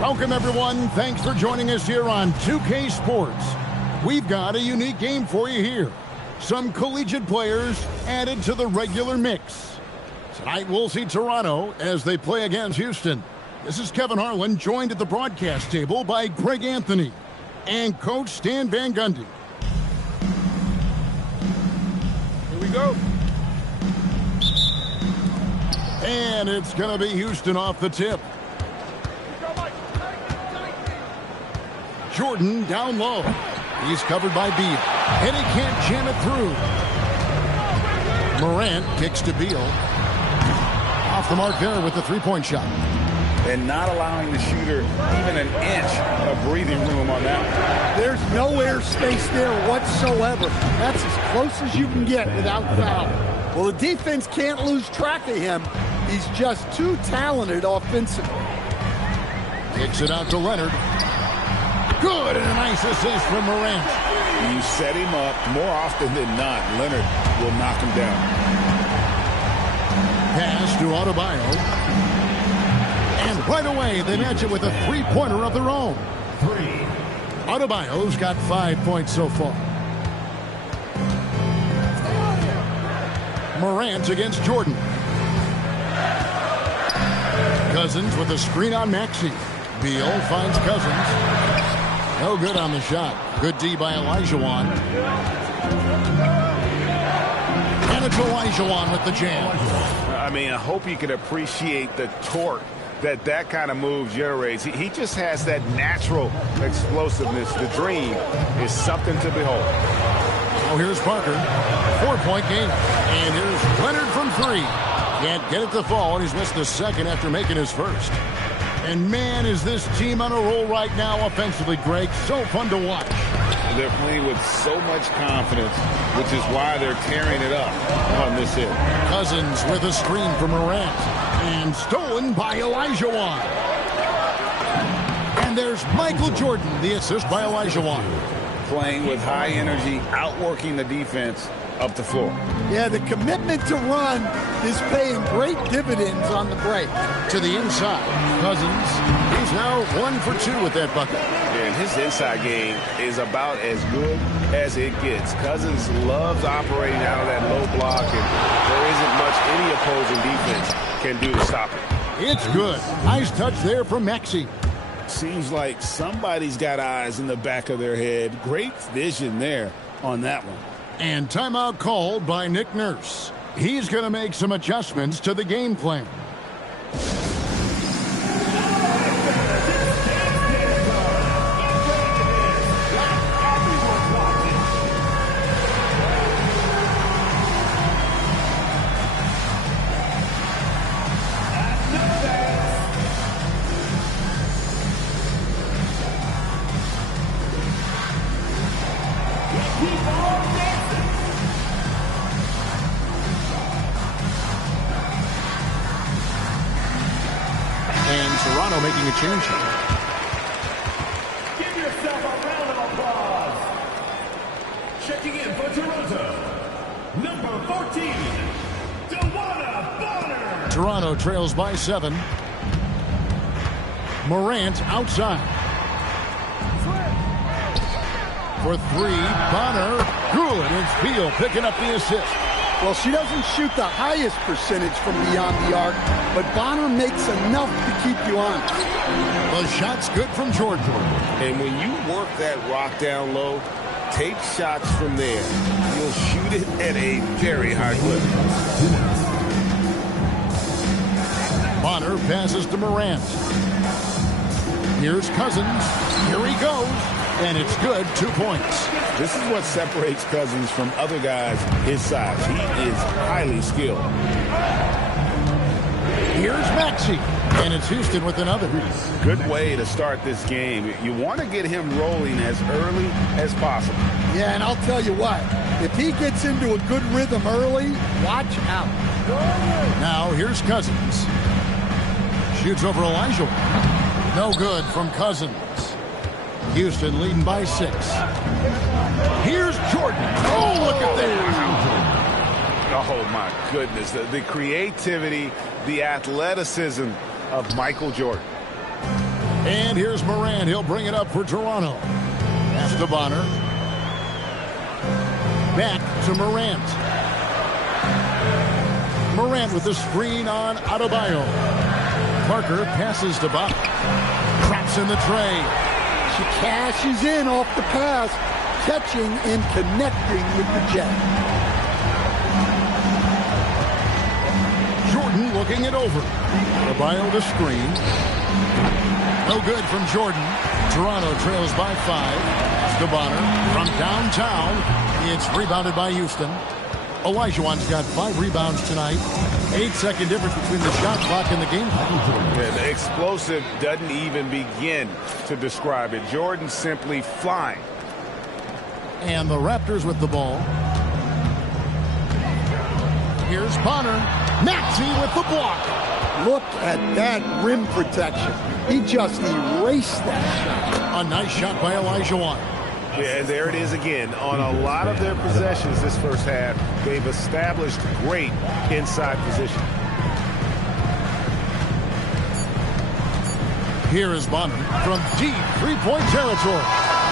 Welcome, everyone. Thanks for joining us here on 2K Sports. We've got a unique game for you here. Some collegiate players added to the regular mix. Tonight, we'll see Toronto as they play against Houston. This is Kevin Harlan, joined at the broadcast table by Greg Anthony and Coach Stan Van Gundy. Here we go. And it's going to be Houston off the tip. Jordan down low. He's covered by Beal. And he can't jam it through. Morant kicks to Beal. Off the mark there with the three-point shot. And not allowing the shooter even an inch of breathing room on that one. There's no air space there whatsoever. That's as close as you can get without foul. Well, the defense can't lose track of him. He's just too talented offensively. Kicks it out to Leonard. Good, and a nice assist from Morant. You set him up more often than not. Leonard will knock him down. Pass to Adebayo. And right away, they match it with a three-pointer of their own. Adebayo's got 5 points so far. Morant against Jordan. Cousins with a screen on Maxey. Beal finds Cousins. No good on the shot. Good D by Olajuwon. And it's Olajuwon with the jam. I mean, I hope you can appreciate the torque that kind of move generates. He just has that natural explosiveness. The dream is something to behold. Oh, here's Parker. 4-point game. And here's Leonard from three. Can't get it to fall, and he's missed the second after making his first. And, man, is this team on a roll right now offensively, Greg. So fun to watch. They're playing with so much confidence, which is why they're tearing it up on this hit. Cousins with a screen from Morant. And stolen by Olajuwon. And there's Michael Jordan, the assist by Olajuwon. Playing with high energy, outworking the defense up the floor. Yeah, the commitment to run is paying great dividends on the break. To the inside. Cousins, he's now 1 for 2 with that bucket. And his inside game is about as good as it gets. Cousins loves operating out of that low block, and there isn't much any opposing defense can do to stop it. It's good. Nice touch there from Maxey. Seems like somebody's got eyes in the back of their head. Great vision there on that one. And timeout called by Nick Nurse. He's going to make some adjustments to the game plan. Toronto making a change. Give yourself a round of applause. Checking in for Toronto, number 14, DeWanna Bonner. Toronto trails by 7. Morant outside. For 3, Bonner. Good. It's Beal picking up the assist. Well, she doesn't shoot the highest percentage from beyond the arc, but Bonner makes enough to keep you honest. The shot's good from Jordan. And when you work that rock down low, take shots from there. You'll shoot it at a very high clip. Bonner passes to Morant. Here's Cousins. Here he goes. And it's good. 2 points. This is what separates Cousins from other guys his size. He is highly skilled. Here's Maxey. And it's Houston with another. Good way to start this game. You want to get him rolling as early as possible. Yeah, and I'll tell you what. If he gets into a good rhythm early, watch out. Now here's Cousins. Shoots over Elijah. No good from Cousins. Houston leading by 6. Here's Jordan. Oh, look at that. Oh, my goodness. The creativity, the athleticism of Michael Jordan. And here's Morant. He'll bring it up for Toronto. Pass to Bonner. Back to Morant. Morant with the screen on Adebayo. Parker passes to Bonner. Drops in the tray. She cashes in off the pass, catching and connecting with the Jet. Jordan looking it over. Adebayo the screen. No good from Jordan. Toronto trails by 5. To Bonner from downtown. It's rebounded by Houston. Olajuwon's got 5 rebounds tonight. 8-second difference between the shot clock and the game clock. Yeah, the explosive doesn't even begin to describe it. Jordan simply flying. And the Raptors with the ball. Here's Bonner. Maxey with the block. Look at that rim protection. He just erased that shot. A nice shot by Olajuwon. Yeah, and there it is again. On a lot of their possessions this first half, they've established great inside position. Here is Bonner from deep three-point territory.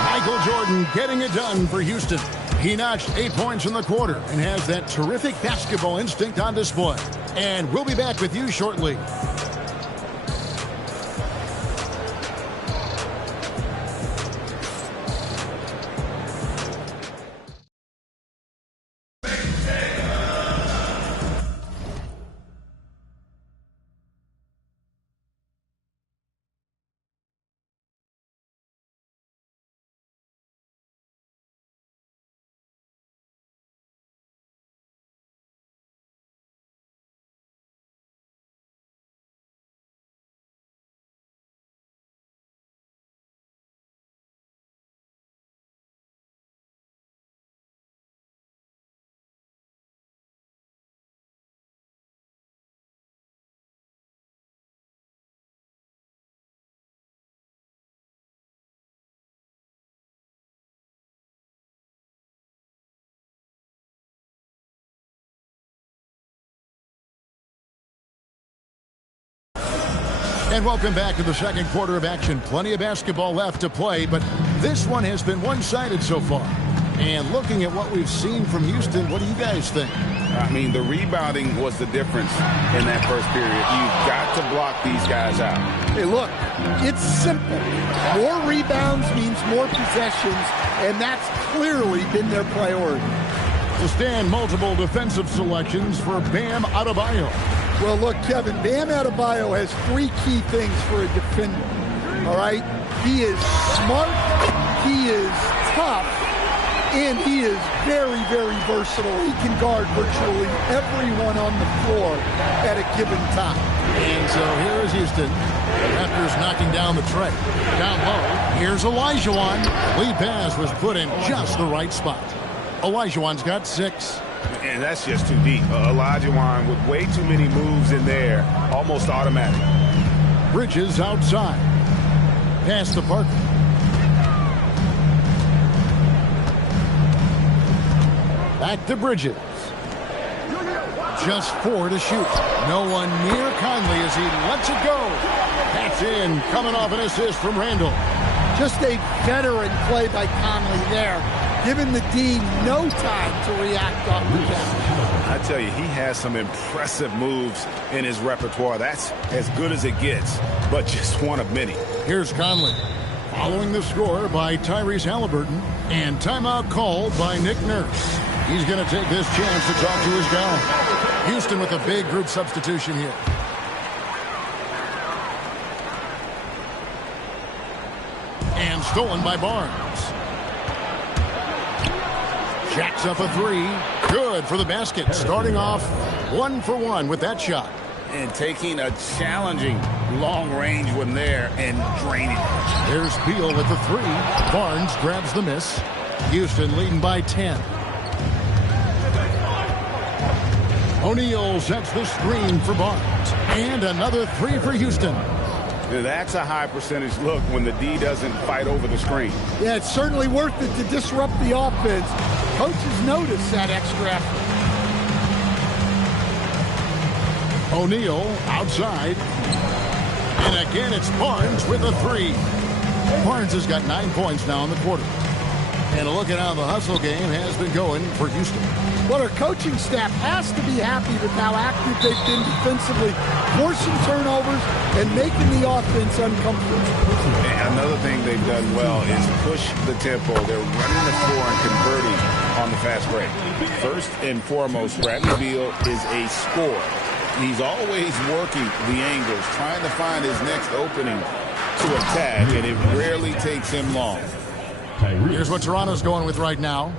Michael Jordan getting it done for Houston. He notched 8 points in the quarter and has that terrific basketball instinct on display. And we'll be back with you shortly. And welcome back to the second quarter of action. Plenty of basketball left to play, but this one has been one-sided so far. And looking at what we've seen from Houston, what do you guys think? I mean, the rebounding was the difference in that first period. You've got to block these guys out. Hey, look, it's simple. More rebounds means more possessions, and that's clearly been their priority. To stand multiple defensive selections for Bam Adebayo. Well, look, Kevin, Bam Adebayo has 3 key things for a defender, all right? He is smart, he is tough, and he is very, very versatile. He can guard virtually everyone on the floor at a given time. And so here is Houston. The Raptors knocking down the tray. Down low, here's Olajuwon. Lead pass was put in just the right spot. Olajuwon's got 6. And that's just too deep. Olajuwon with way too many moves in there, almost automatic. Bridges outside. Pass to Parker. Back to Bridges. Just 4 to shoot. No one near Conley as he lets it go. That's in, coming off an assist from Randall. Just a veteran play by Conley there. Giving the D no time to react off the catch. I tell you, he has some impressive moves in his repertoire. That's as good as it gets, but just one of many. Here's Conley. Following the score by Tyrese Halliburton. And timeout called by Nick Nurse. He's going to take this chance to talk to his guy. Houston with a big group substitution here. And stolen by Barnes. Jacks up a 3. Good for the basket. Starting off 1 for 1 with that shot. And taking a challenging long-range one there and draining it. There's Beal with the 3. Barnes grabs the miss. Houston leading by 10. O'Neal sets the screen for Barnes. And another three for Houston. That's a high percentage look when the D doesn't fight over the screen. Yeah, it's certainly worth it to disrupt the offense. Coaches notice that extra effort. O'Neal outside. And again, it's Barnes with a three. Barnes has got 9 points now in the quarter. And a look at how the hustle game has been going for Houston. Well, our coaching staff has to be happy with how active they've been defensively, forcing turnovers and making the offense uncomfortable. And another thing they've done well is push the tempo. They're running the floor and converting on the fast break. First and foremost, Bradley Beal is a scorer. He's always working the angles, trying to find his next opening to attack, and it rarely takes him long. Here's what Toronto's going with right now.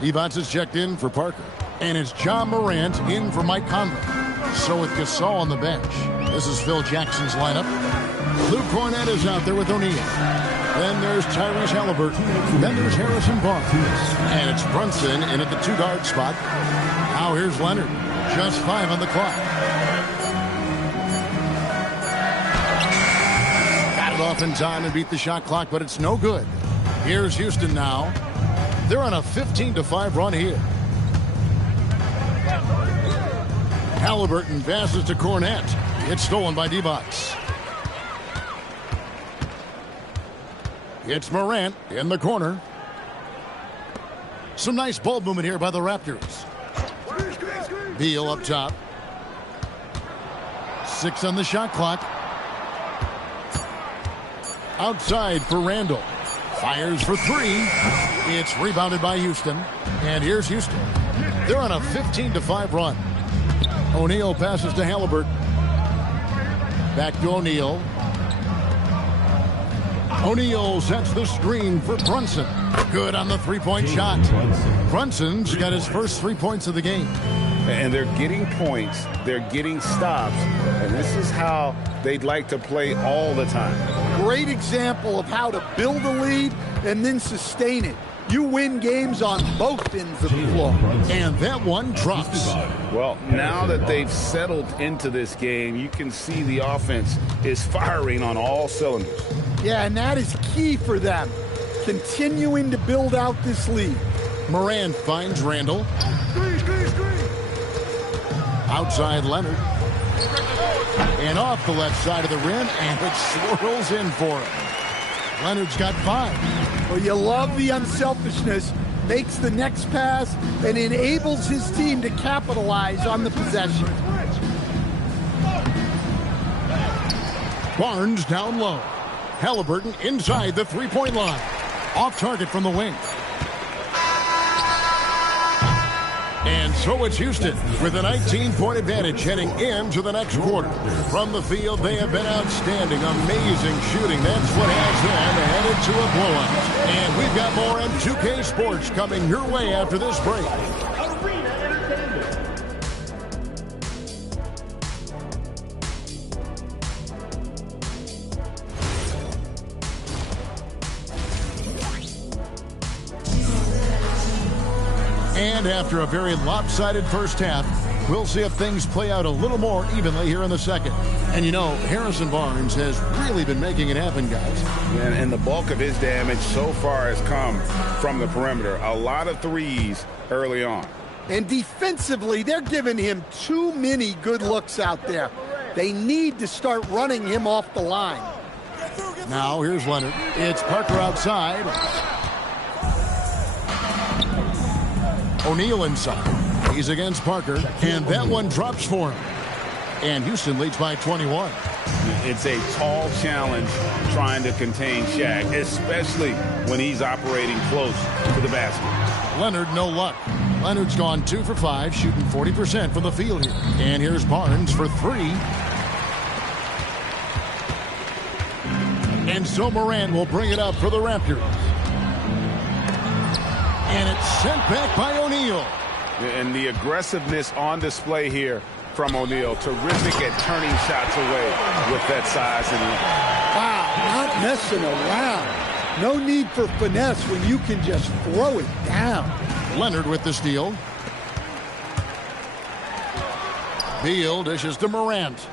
Evans is checked in for Parker. And it's John Morant in for Mike Conley. So with Gasol on the bench, this is Phil Jackson's lineup. Luke Cornett is out there with O'Neal. Then there's Tyrese Halliburton. Then there's Harrison Barnes. And it's Brunson in at the two-guard spot. Now here's Leonard. Just 5 on the clock. Got it off in time and beat the shot clock, but it's no good. Here's Houston now. They're on a 15-5 run here. Halliburton passes to Cornett. It's stolen by D-Box. It's Morant in the corner. Some nice ball movement here by the Raptors. Beal up top. 6 on the shot clock. Outside for Randall. Fires for 3. It's rebounded by Houston. And here's Houston. They're on a 15-5 run. O'Neal passes to Halliburton. Back to O'Neal. O'Neal sets the screen for Brunson. Good on the three-point shot. Brunson's got his first 3 points of the game. And they're getting points. They're getting stops. And this is how they'd like to play all the time. Great example of how to build a lead and then sustain it. You win games on both ends of the floor. And that one drops. Well, now that they've settled into this game, you can see the offense is firing on all cylinders. Yeah, and that is key for them. Continuing to build out this lead. Morant finds Randall. Outside Leonard. And off the left side of the rim, and it swirls in for him. Leonard's got 5. Well, you love the unselfishness. Makes the next pass and enables his team to capitalize on the possession. Barnes down low. Halliburton inside the three-point line. Off target from the wing. And so it's Houston with a 19-point advantage heading into the next quarter. From the field, they have been outstanding. Amazing shooting. That's what has them headed to a blowout. And we've got more M2K Sports coming your way after this break. And after a very lopsided first half, we'll see if things play out a little more evenly here in the second. And you know, Harrison Barnes has really been making it happen, guys. And the bulk of his damage so far has come from the perimeter. A lot of threes early on. And defensively, they're giving him too many good looks out there. They need to start running him off the line. Now here's Leonard. It's Parker outside. O'Neal inside. He's against Parker, and that one drops for him. And Houston leads by 21. It's a tall challenge trying to contain Shaq, especially when he's operating close to the basket. Leonard, no luck. Leonard's gone 2 for 5, shooting 40% from the field here. And here's Barnes for 3. And so Morant will bring it up for the Raptors. And it's sent back by O'Neal. And the aggressiveness on display here from O'Neal. Terrific at turning shots away with that size and Wow, not messing around. No need for finesse when you can just throw it down. Leonard with the steal. Beal dishes to Morant.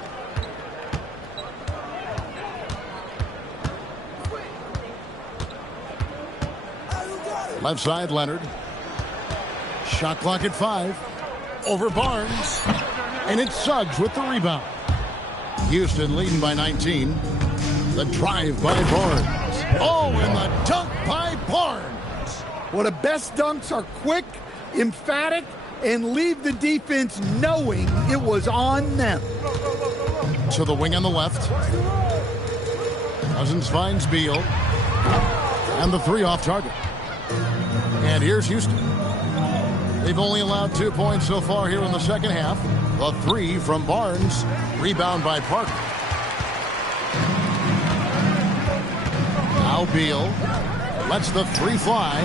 Left side, Leonard. Shot clock at 5. Over Barnes. And it's Suggs with the rebound. Houston leading by 19. The drive by Barnes. Oh, and the dunk by Barnes. Well, the best dunks are quick, emphatic, and leave the defense knowing it was on them. To the wing on the left. Cousins finds Beal. And the 3 off target. And here's Houston. They've only allowed 2 points so far here in the second half. The 3 from Barnes. Rebound by Parker. Now Beal lets the 3 fly.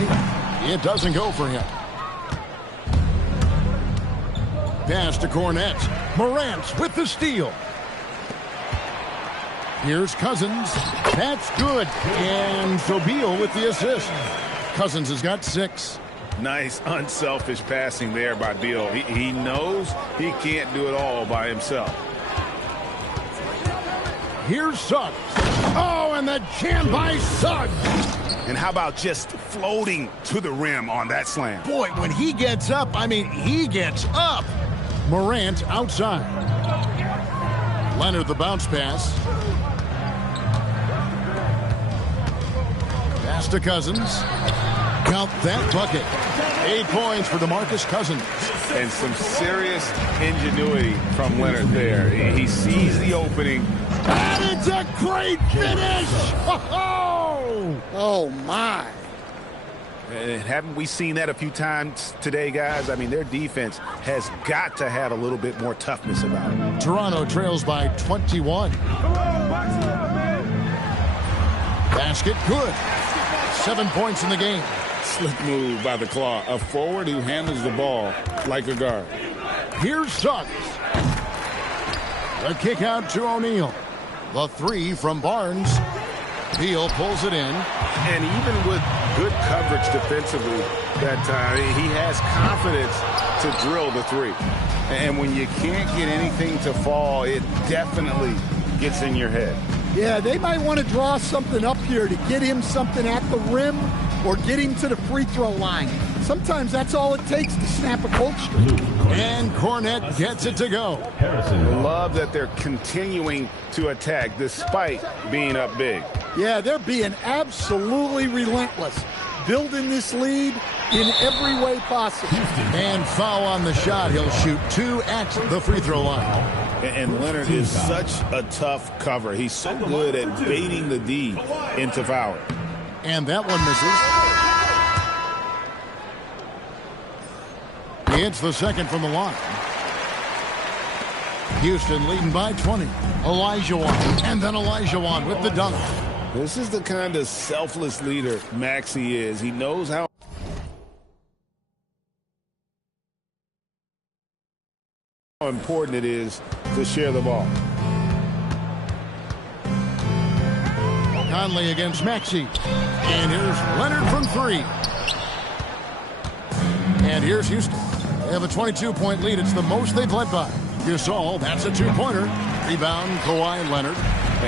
It doesn't go for him. Pass to Cornet. Morant with the steal. Here's Cousins. That's good. And so Beal with the assist. Cousins has got 6. Nice, unselfish passing there by Beal. He knows he can't do it all by himself. Here's Suggs. Oh, and the jam by Suggs. And how about just floating to the rim on that slam? Boy, when he gets up, I mean, he gets up. Morant outside. Leonard the bounce pass. Pass to Cousins. Count that bucket. 8 points for DeMarcus Cousins. And some serious ingenuity from Leonard there. He sees the opening. And it's a great finish! Oh, my. Haven't we seen that a few times today, guys? I mean, their defense has got to have a little bit more toughness about it. Toronto trails by 21. Basket good. 7 points in the game. Slick move by the Claw. A forward who handles the ball like a guard. Here's Suggs. The kick out to O'Neal. The 3 from Barnes. Beal pulls it in. And even with good coverage defensively that time, he has confidence to drill the 3. And when you can't get anything to fall, it definitely gets in your head. Yeah, they might want to draw something up here to get him something at the rim or get him to the free throw line. Sometimes that's all it takes to snap a cold streak. And Cornet gets it to go. Love that they're continuing to attack despite being up big. Yeah, they're being absolutely relentless, building this lead in every way possible. And foul on the shot. He'll shoot 2 at the free throw line. And Leonard is such a tough cover. He's so good at baiting the D into fouling. And that one misses. He hits the second from the line. Houston leading by 20. Olajuwon. And then Olajuwon with the dunk. This is the kind of selfless leader Maxey is. He knows how important it is to share the ball. Conley against Maxey. And here's Leonard from 3. And here's Houston. They have a 22-point lead. It's the most they've led by. Gasol, that's a 2-pointer. Rebound, Kawhi Leonard.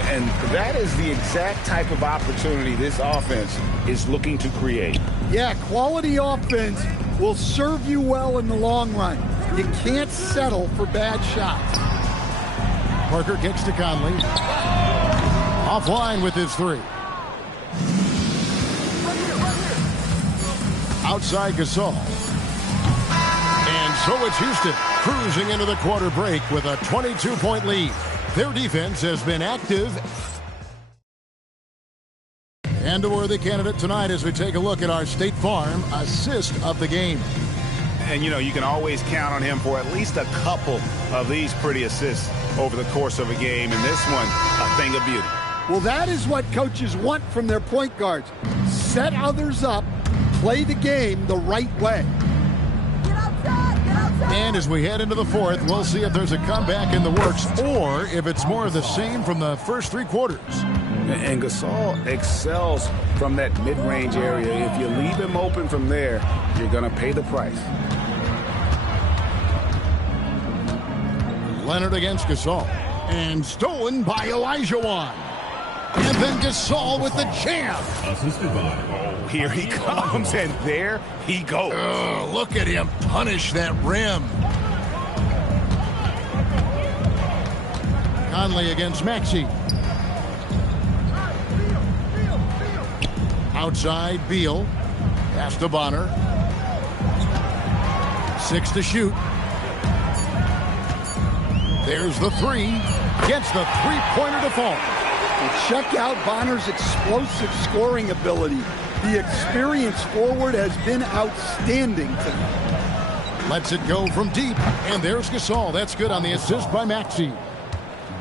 And that is the exact type of opportunity this offense is looking to create. Yeah, quality offense will serve you well in the long run. You can't settle for bad shots. Parker kicks to Conley. Offline with his 3. Outside Gasol. And so it's Houston cruising into the quarter break with a 22-point lead. Their defense has been active. And a worthy candidate tonight as we take a look at our State Farm assist of the game. And, you know, you can always count on him for at least a couple of these pretty assists over the course of a game. And this one, a thing of beauty. Well, that is what coaches want from their point guards. Set others up, play the game the right way. And as we head into the fourth, we'll see if there's a comeback in the works or if it's more of the same from the first 3 quarters. And Gasol excels from that mid-range area. If you leave him open from there, you're going to pay the price. Leonard against Gasol. And stolen by Olajuwon. And then Gasol with the jam. Assisted by. Oh, here he comes, and there he goes. Oh, look at him punish that rim. Conley against Maxey. Outside, Beal. Pass to Bonner. 6 to shoot. There's the three. Gets the three-pointer to fall. And check out Bonner's explosive scoring ability. The experienced forward has been outstanding tonight. Lets it go from deep. And there's Gasol. That's good on the assist by Maxey.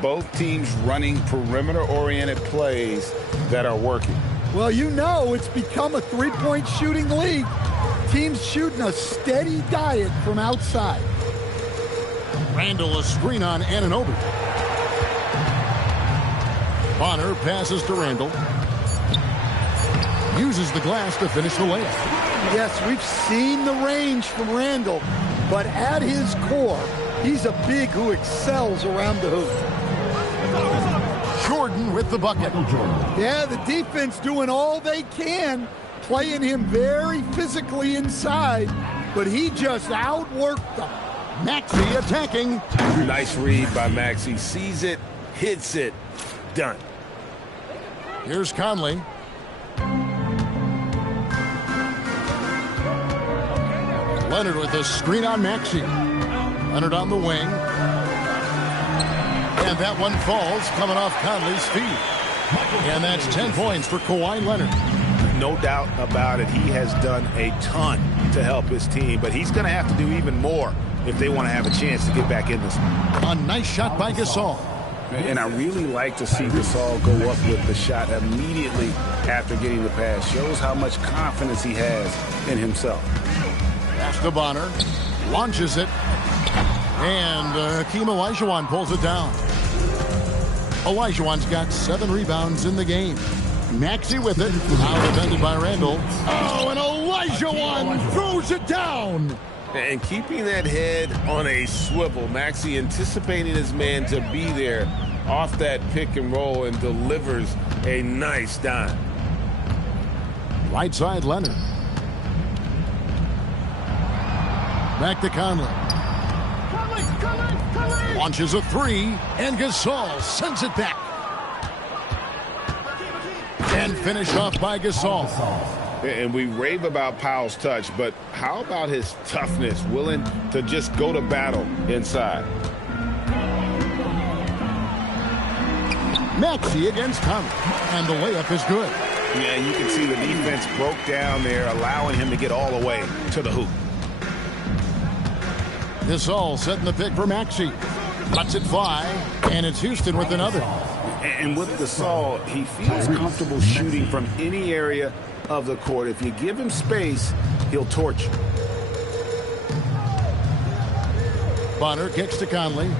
Both teams running perimeter-oriented plays that are working. Well, you know it's become a three-point shooting league. Teams shooting a steady diet from outside. Randall a screen on Anunoby. Bonner passes to Randall. Uses the glass to finish the layup. Yes, we've seen the range from Randall, but at his core, he's a big who excels around the hoop. Jordan with the bucket. Yeah, the defense doing all they can, playing him very physically inside, but he just outworked them. Maxey attacking. Nice read by Maxey. Sees it, hits it, done. Here's Conley. Leonard with a screen on Maxey. Leonard on the wing. And that one falls, coming off Conley's feet. And that's 10 points for Kawhi Leonard. No doubt about it. He has done a ton to help his team, but he's going to have to do even more if they want to have a chance to get back in this one. A nice shot by Gasol. And I really like to see Gasol go up with the shot immediately after getting the pass. Shows how much confidence he has in himself. Pass to Bonner. Launches it. And Hakeem Olajuwon pulls it down. Olajuwon's got 7 rebounds in the game. Maxey with it. Now defended by Randall. Oh, and Olajuwon throws it down. And keeping that head on a swivel, Maxey anticipating his man to be there off that pick and roll and delivers a nice dime. Right side, Leonard. Back to Conley. Launches a three, and Gasol sends it back. And finished off by Gasol. And we rave about Powell's touch, but how about his toughness, willing to just go to battle inside? Maxey against Conley, and the layup is good. Yeah, you can see the defense broke down there, allowing him to get all the way to the hoop. Gasol setting the pick for Maxey. Lets it fly, and it's Houston with another. And with Gasol, he feels comfortable shooting from any area of the court. If you give him space, he'll torch you. Bonner kicks to Conley.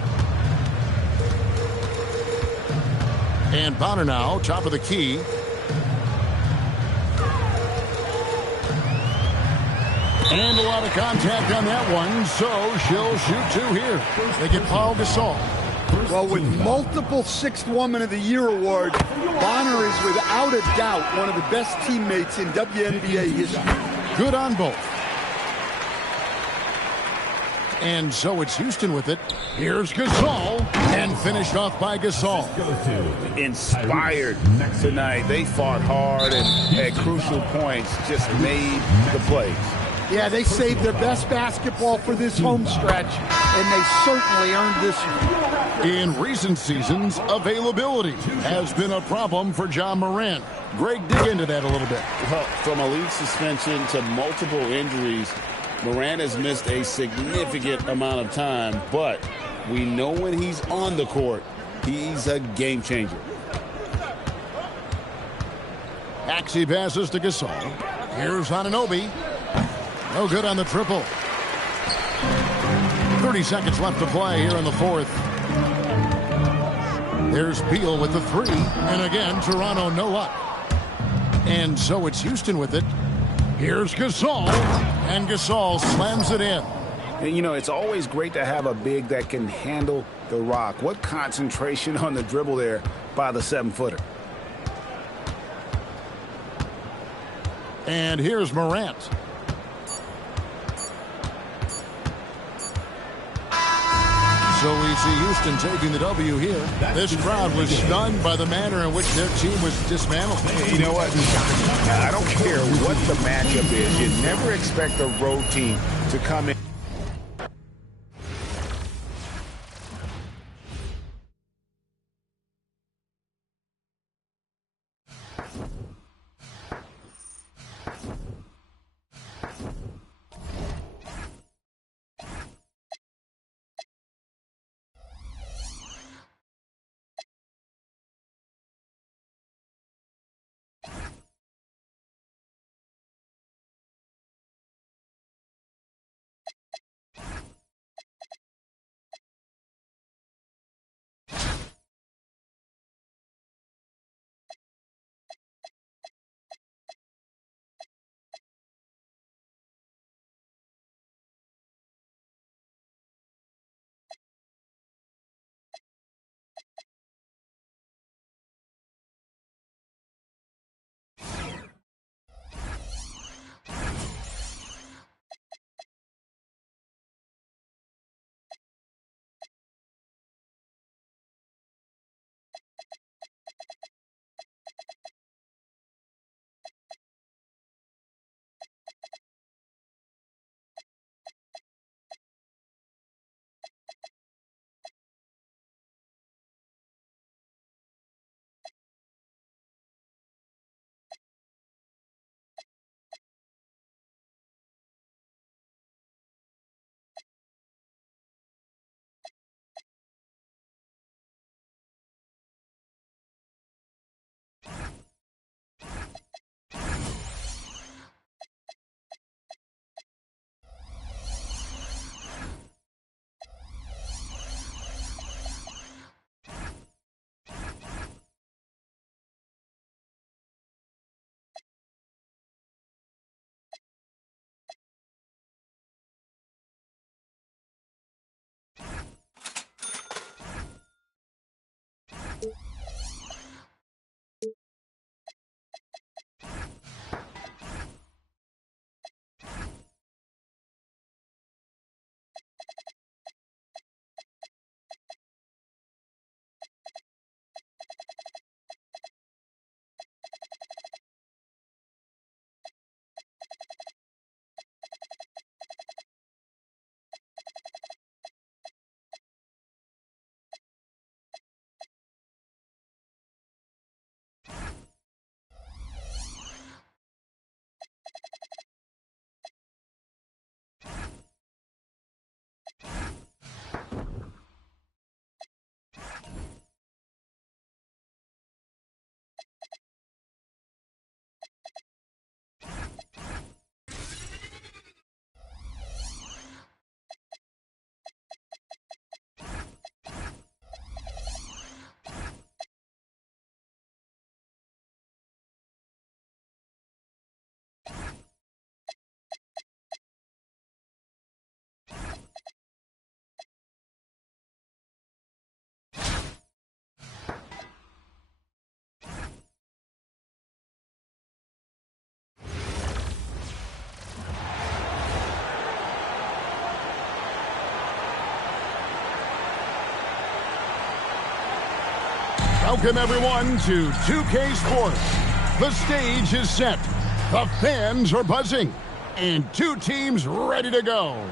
And Bonner now, top of the key. And a lot of contact on that one, so she'll shoot 2 here. They get Paul Gasol. Well, with multiple Sixth Woman of the Year awards, Bonner is without a doubt one of the best teammates in WNBA history. Good on both. And so it's Houston with it. Here's Gasol, and finished off by Gasol. Inspired tonight. They fought hard and at crucial points just made the plays. Yeah, they saved their best basketball for this home stretch, and they certainly earned this one. In recent seasons, availability has been a problem for Ja Morant. Greg, dig into that a little bit. Well, from a league suspension to multiple injuries, Morant has missed a significant amount of time, but we know when he's on the court, he's a game changer. Maxey passes to Gasol. Here's Anunoby. No good on the triple. 30 seconds left to play here in the fourth. There's Beal with the three. And again, Toronto no luck. And so it's Houston with it. Here's Gasol. And Gasol slams it in. And, you know, it's always great to have a big that can handle the rock. What concentration on the dribble there by the 7-footer. And here's Morant. So we see Houston taking the W here. This crowd was stunned by the manner in which their team was dismantled. You know what? I don't care what the matchup is. You never expect a road team to come in. Welcome, everyone, to 2K Sports. The stage is set. The fans are buzzing. And two teams ready to go.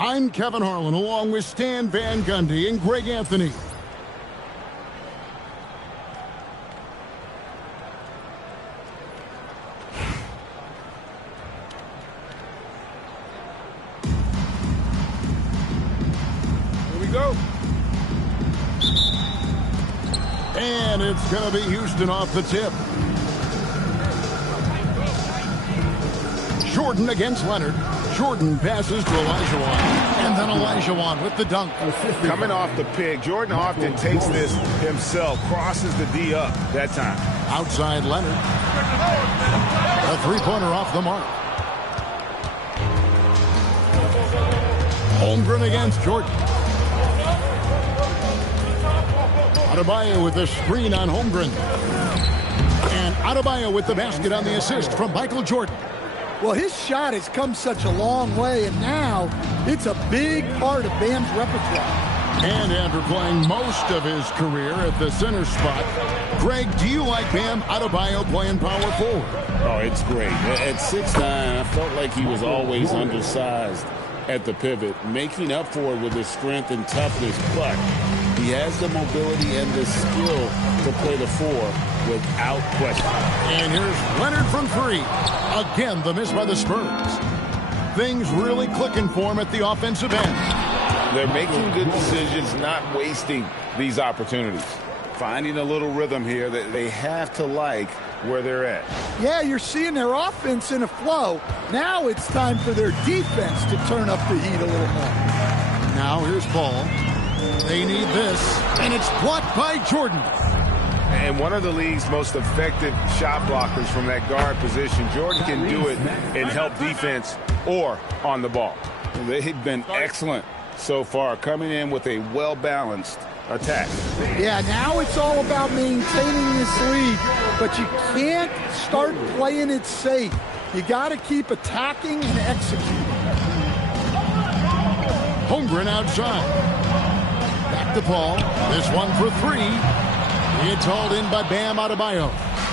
I'm Kevin Harlan, along with Stan Van Gundy and Greg Anthony. Here we go. And it's going to be Houston off the tip. Jordan against Leonard. Jordan passes to Olajuwon. And then Olajuwon with the dunk. Coming off the pick, Jordan often takes this himself, crosses the D up that time. Outside Leonard. A three-pointer off the mark. Holmgren against Jordan. Adebayo with the screen on Holmgren. And Adebayo with the basket on the assist from Michael Jordan. Well, his shot has come such a long way, and now it's a big part of Bam's repertoire. And after playing most of his career at the center spot, Greg, do you like Bam Adebayo playing power forward? Oh, it's great. At 6'9", I felt like he was always undersized at the pivot, making up for it with his strength and toughness, but he has the mobility and the skill to play the four without question. And here's Leonard from three. Again, the miss by the Spurs. Things really clicking for him at the offensive end. They're making good decisions, not wasting these opportunities. Finding a little rhythm here that they have to like where they're at. Yeah, you're seeing their offense in a flow. Now it's time for their defense to turn up the heat a little more. Now here's Paul. They need this, and it's blocked by Jordan. And one of the league's most effective shot blockers from that guard position. Jordan can do it and help defense or on the ball. They've been excellent so far, coming in with a well-balanced attack. Yeah, now it's all about maintaining this lead, but you can't start playing it safe. You got to keep attacking and executing. Holmgren outside. Back to Paul. This one for three. It's hauled in by Bam Adebayo.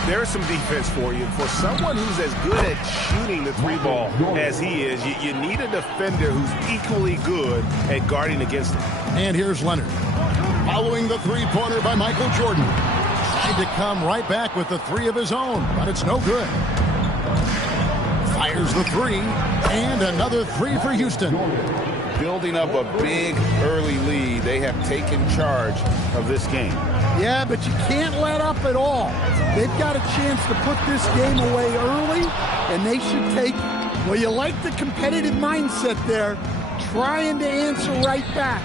There's some defense for you. For someone who's as good at shooting the three ball as he is, you need a defender who's equally good at guarding against him. And here's Leonard. Following the three-pointer by Michael Jordan. Tried to come right back with the three of his own, but it's no good. Fires the three, and another three for Houston. Building up a big early lead, they have taken charge of this game. Yeah, but you can't let up at all. They've got a chance to put this game away early, and they should take it. Well, you like the competitive mindset there, trying to answer right back.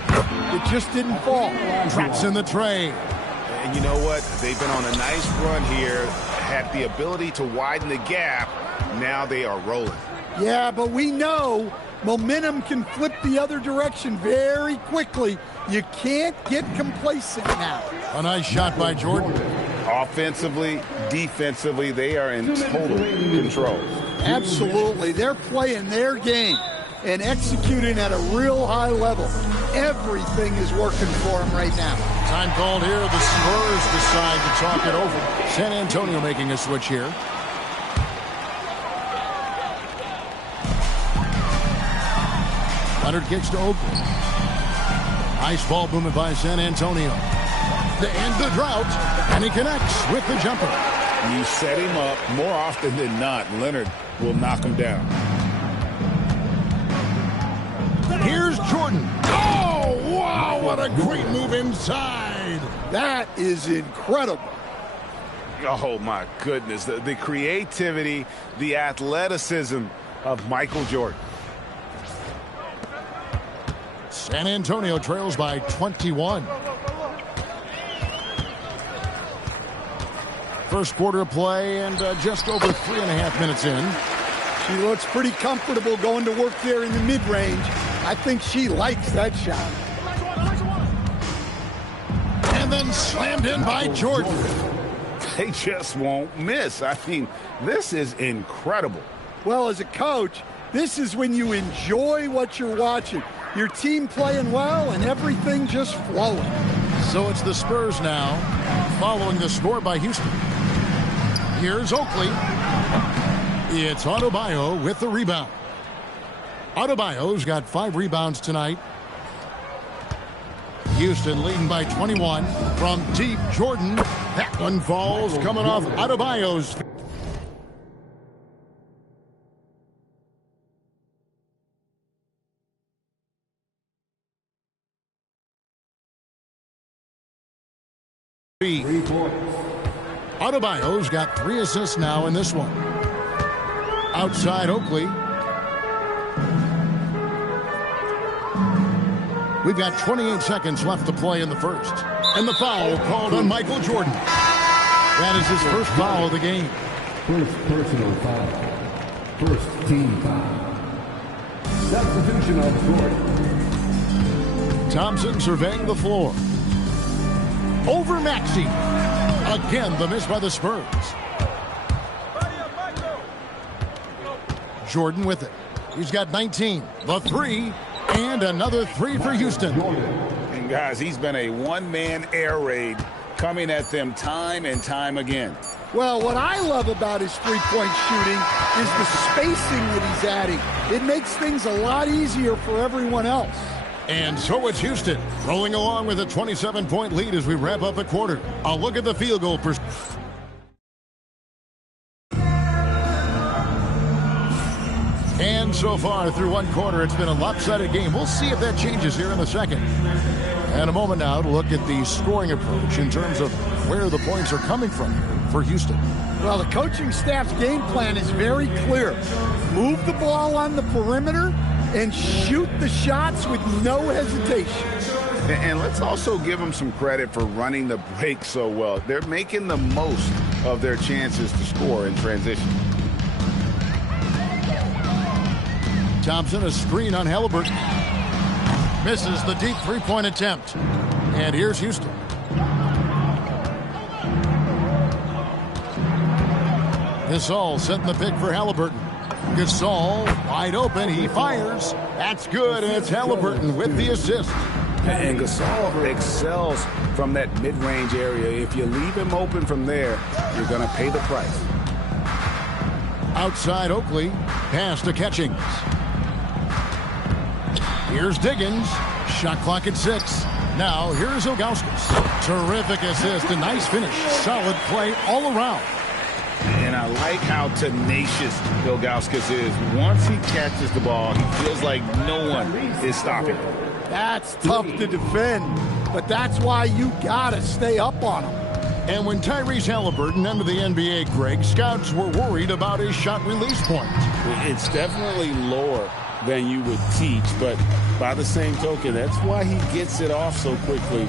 It just didn't fall. Traps in the tray. And you know what? They've been on a nice run here, had the ability to widen the gap. Now they are rolling. Yeah, but we know momentum can flip the other direction very quickly. You can't get complacent now. A nice shot by Jordan. Offensively, defensively, they are in total control. Absolutely. They're playing their game and executing at a real high level. Everything is working for them right now. Time called here. The Spurs decide to talk it over. San Antonio making a switch here. Leonard kicks to Oakley. Nice ball movement by San Antonio. To end the drought, and he connects with the jumper. You set him up more often than not, Leonard will knock him down. Here's Jordan. Oh, wow, what a great move inside. That is incredible. Oh, my goodness. The creativity, the athleticism of Michael Jordan. San Antonio trails by 21. First quarter of play and just over 3.5 minutes in. She looks pretty comfortable going to work there in the mid-range. I think she likes that shot. And then slammed in by Jordan. They just won't miss. I mean, this is incredible. Well, as a coach, this is when you enjoy what you're watching. Your team playing well and everything just flowing. So it's the Spurs now, following the score by Houston. Here's Oakley. It's Adebayo with the rebound. Adebayo's got 5 rebounds tonight. Houston leading by 21 from deep. Jordan. That one falls coming off Adebayo's. Adebayo's got 3 assists now in this one. Outside Oakley. We've got 28 seconds left to play in the first. And the foul called on Michael Jordan. That is his first foul of the game. First personal foul. First team foul. Substitution of Jordan. Thompson surveying the floor. Over Maxey. Again, the miss by the Spurs. Jordan with it. He's got 19. The three. And another three for Houston. And guys, he's been a one-man air raid coming at them time and time again. Well, what I love about his three-point shooting is the spacing that he's adding. It makes things a lot easier for everyone else. And so it's Houston rolling along with a 27-point lead as we wrap up the quarter. A look at the field goal percentage. And so far through one quarter, it's been a lopsided game. We'll see if that changes here in the second. And a moment now to look at the scoring approach in terms of where the points are coming from for Houston. Well, the coaching staff's game plan is very clear. Move the ball on the perimeter and shoot the shots with no hesitation. And let's also give them some credit for running the break so well. They're making the most of their chances to score in transition. Thompson, a screen on Halliburton. Misses the deep three-point attempt. And here's Houston. Gasol setting the pick for Halliburton. Gasol wide open. He fires. That's good, and it's Halliburton with the assist. And Gasol excels from that mid-range area. If you leave him open from there, you're going to pay the price. Outside Oakley. Pass to Catchings. Here's Diggins. Shot clock at 6. Now here's Ilgauskas. Terrific assist. A nice finish. Solid play all around. And I like how tenacious Ilgauskas is. Once he catches the ball, he feels like no one is stopping him. That's tough to defend, but that's why you gotta stay up on him. And when Tyrese Halliburton entered the NBA, Greg, scouts were worried about his shot release point. It's definitely lower than you would teach, but by the same token, that's why he gets it off so quickly,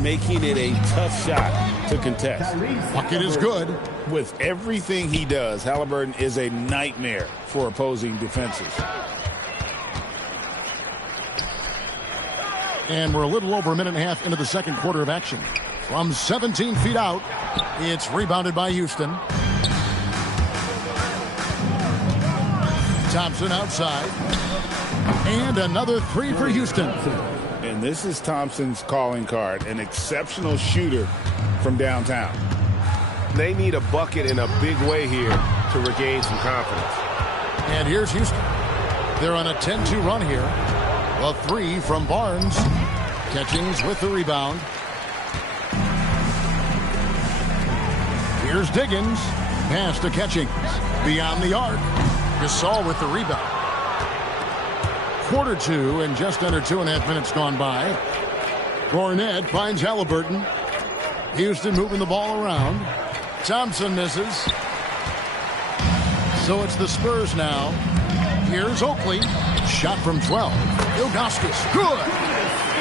making it a tough shot to contest. Bucket is good. With everything he does, Halliburton is a nightmare for opposing defenses. And we're a little over a minute and a half into the second quarter of action. From 17 feet out, it's rebounded by Houston. Thompson outside. And another three for Houston. And this is Thompson's calling card, an exceptional shooter from downtown. They need a bucket in a big way here to regain some confidence. And here's Houston. They're on a 10-2 run here. A three from Barnes. Catchings with the rebound. Here's Diggins. Pass to Catchings. Beyond the arc. Gasol with the rebound. Quarter two and just under 2.5 minutes gone by. Cornet finds Halliburton. Houston moving the ball around. Thompson misses. So it's the Spurs now. Here's Oakley. Shot from 12. Ilgauskas. Good.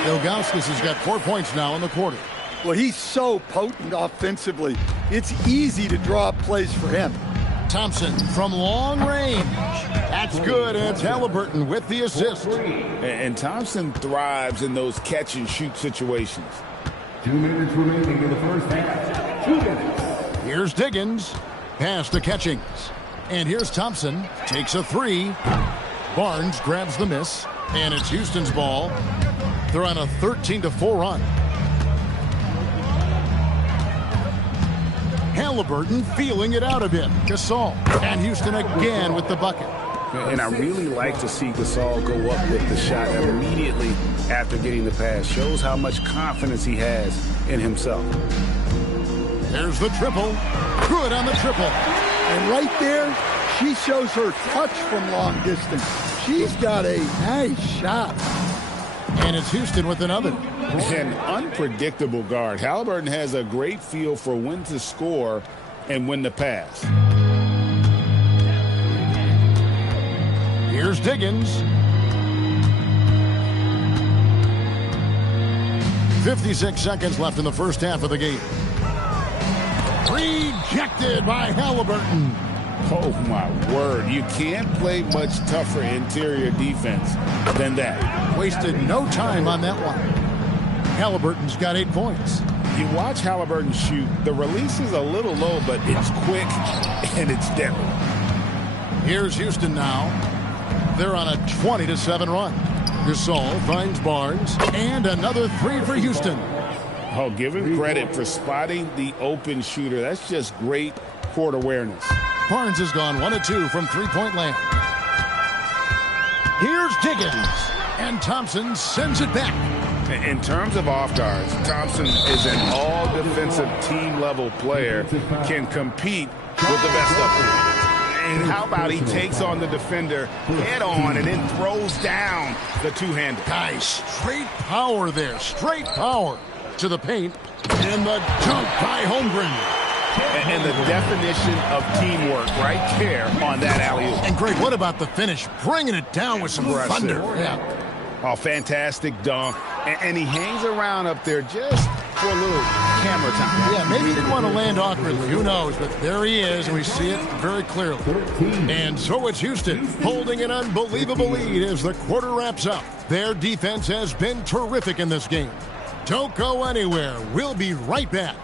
Ilgauskas has got 4 points now in the quarter. Well, he's so potent offensively. It's easy to draw up plays for him. Thompson from long range. That's good, and it's Halliburton with the assist. And Thompson thrives in those catch-and-shoot situations. 2 minutes remaining in the first half. 2 minutes. Here's Diggins. Pass to Catchings. And here's Thompson. Takes a three. Barnes grabs the miss. And it's Houston's ball. They're on a 13-4 run. Halliburton feeling it out a bit. Gasol. And Houston again with the bucket. And I really like to see Gasol go up with the shot immediately after getting the pass. Shows how much confidence he has in himself. There's the triple. Good on the triple. And right there, she shows her touch from long distance. She's got a nice shot. And it's Houston with another. An unpredictable guard. Halliburton has a great feel for when to score and when to pass. Here's Diggins. 56 seconds left in the first half of the game. Rejected by Halliburton. Oh, my word. You can't play much tougher interior defense than that. Wasted no time on that one. Halliburton's got 8 points. You watch Halliburton shoot. The release is a little low, but it's quick and it's deadly. Here's Houston now. They're on a 20-7 run. Gasol finds Barnes, and another 3 for Houston. Oh, give him credit for spotting the open shooter. That's just great court awareness. Barnes has gone 1 of 2 from three-point land. Here's Diggins, and Thompson sends it back. In terms of off guards, Thompson is an all-defensive team-level player, can compete with the best of them. And how about he takes on the defender head-on and then throws down the two-hander. Guys, straight power there, straight power to the paint, and the dunk by Holmgren. And the definition of teamwork right there on that alley-oop. And Greg, what about the finish? Bringing it down with some thunder. Yeah. Oh, fantastic dunk. And he hangs around up there just for a little camera time. Yeah, maybe he didn't want to land awkwardly. Who knows? But there he is, and we see it very clearly. And so it's Houston holding an unbelievable lead as the quarter wraps up. Their defense has been terrific in this game. Don't go anywhere. We'll be right back.